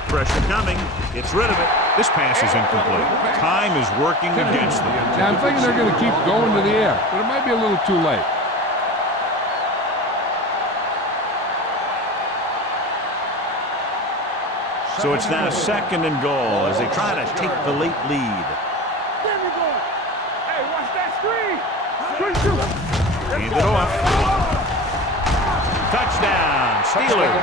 Pressure coming. Gets rid of it. This pass is incomplete. Time is working against them. Yeah, I'm thinking they're going to keep going to the air, but it might be a little too late. So it's now 2nd and goal as they try to take the late lead. There we go. Hey, watch that screen. Screen two. Hand it off. Touchdown, Steelers.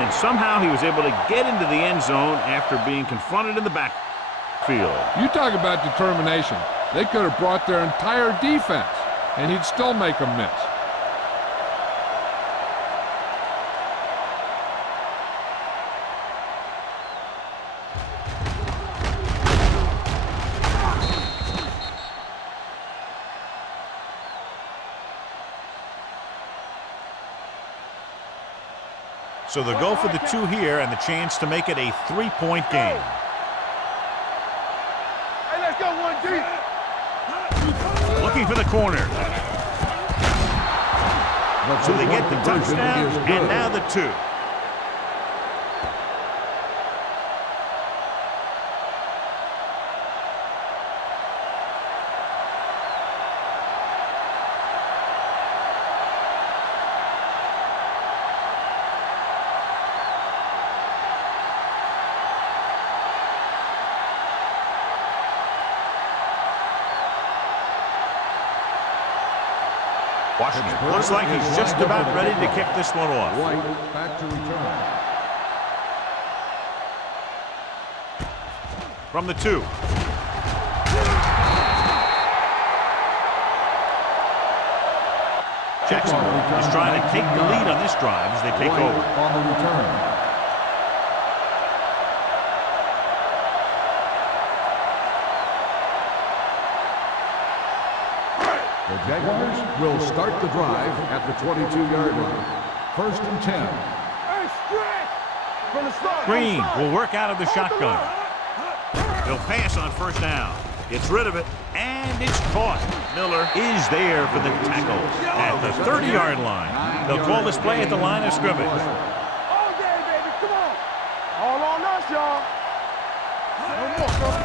And somehow he was able to get into the end zone after being confronted in the backfield. You talk about determination. They could have brought their entire defense, and he'd still make them miss. So they'll go for the 2 here and the chance to make it a 3-point game. Hey, let's go, 1D. Looking for the corner. So they get the touchdown and now the 2. Washington looks like he's just about ready to kick this one off. White back to return. From the 2. Jacksonville is trying to take the lead on this drive as they take White over. on the return. The Jaguars will start the drive at the 22-yard line. 1st and 10. Hey, stretch! From the start. Green will work out of the shotgun. He'll pass on 1st down. Gets rid of it, and it's caught. Miller is there for the tackle at the 30-yard line. They'll call this play at the line of scrimmage. All day, baby, come on. All on us, y'all. No more, coach.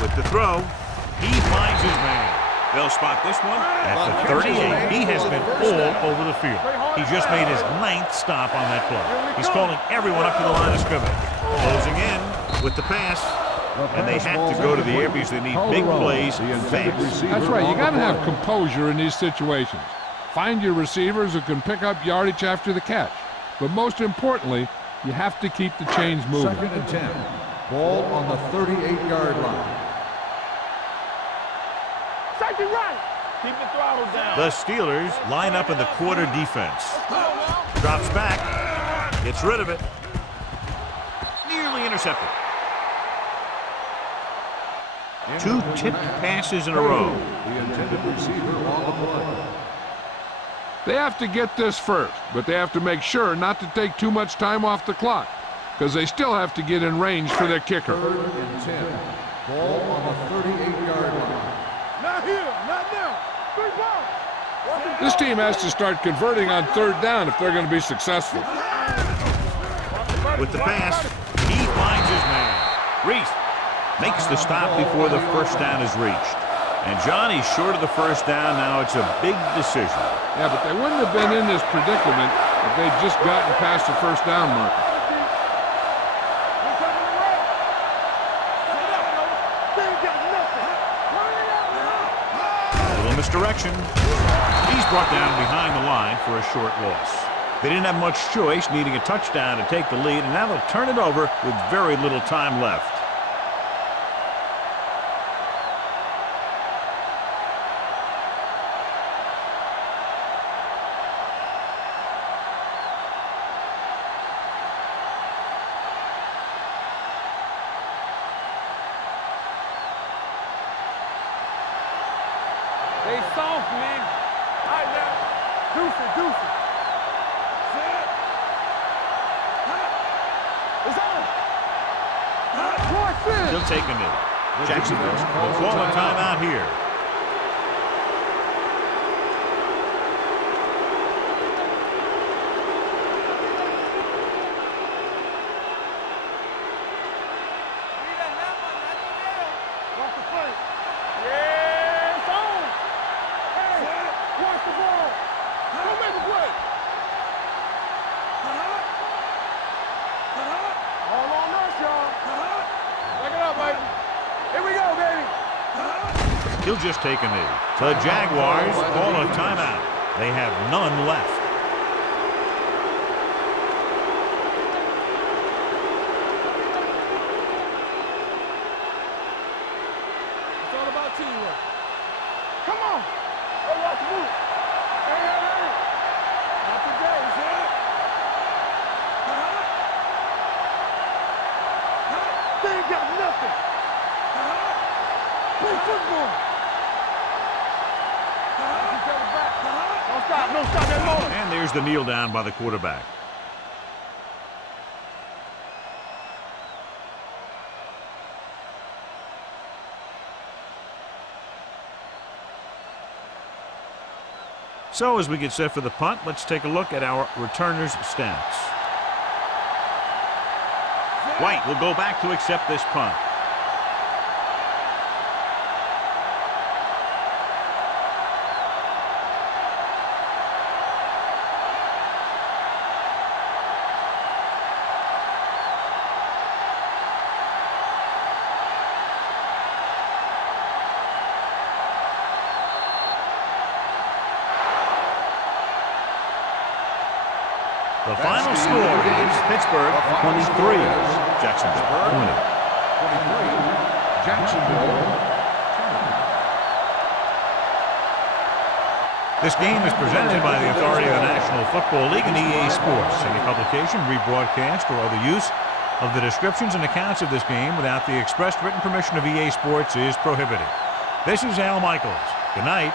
With the throw, he finds his man. They'll spot this one at the 38. He has been all over the field. He just made his 9th stop on that play. He's calling everyone up to the line of scrimmage. Closing in with the pass. And they have to go to the air because they need big plays fast. That's right. You got to have composure in these situations. Find your receivers who can pick up yardage after the catch. But most importantly, you have to keep the chains moving. 2nd and 10. Ball on the 38-yard line. Safety right. Keep the throttle down. The Steelers line up in the quarter defense. Drops back. Gets rid of it. Nearly intercepted. 2 tipped passes in a row. The intended receiver on the play. They have to get this first, but they have to make sure not to take too much time off the clock because they still have to get in range for their kicker. 3rd and 10. Ball on the 38-yard line. Not here, not now. 3 balls. This team has to start converting on 3rd down if they're going to be successful. With the pass, he finds his man. Reese makes the stop before the 1st down is reached. And John, he's short of the 1st down. Now it's a big decision. Yeah, but they wouldn't have been in this predicament if they'd just gotten past the 1st down marker. A little misdirection. He's brought down behind the line for a short loss. They didn't have much choice, needing a touchdown to take the lead, and now they'll turn it over with very little time left. They soft, man. All right, now. Deuce it. Set. It's on. What's in? He'll take a knee. Jacksonville will call a timeout here. Watch the play. Yeah, it's on. Hey, watch the ball. Go make a play. All on us, y'all. Back it up, baby. Here we go, baby. He'll just take a knee. The Jaguars call a timeout. They have none left. It's all about teamwork. Come on. Hey, watch the move. Hey. Not today, son. They ain't got nothing. Play football. Don't stop that moment. And there's the kneel down by the quarterback. So as we get set for the punt, let's take a look at our returners' stats. White will go back to accept this punt. The final score is Pittsburgh 23, Jacksonville 20. 23, Jacksonville. This game is presented by the authority of the National Football League and EA Sports. Any publication, rebroadcast, or other use of the descriptions and accounts of this game without the expressed written permission of EA Sports is prohibited. This is Al Michaels. Good night.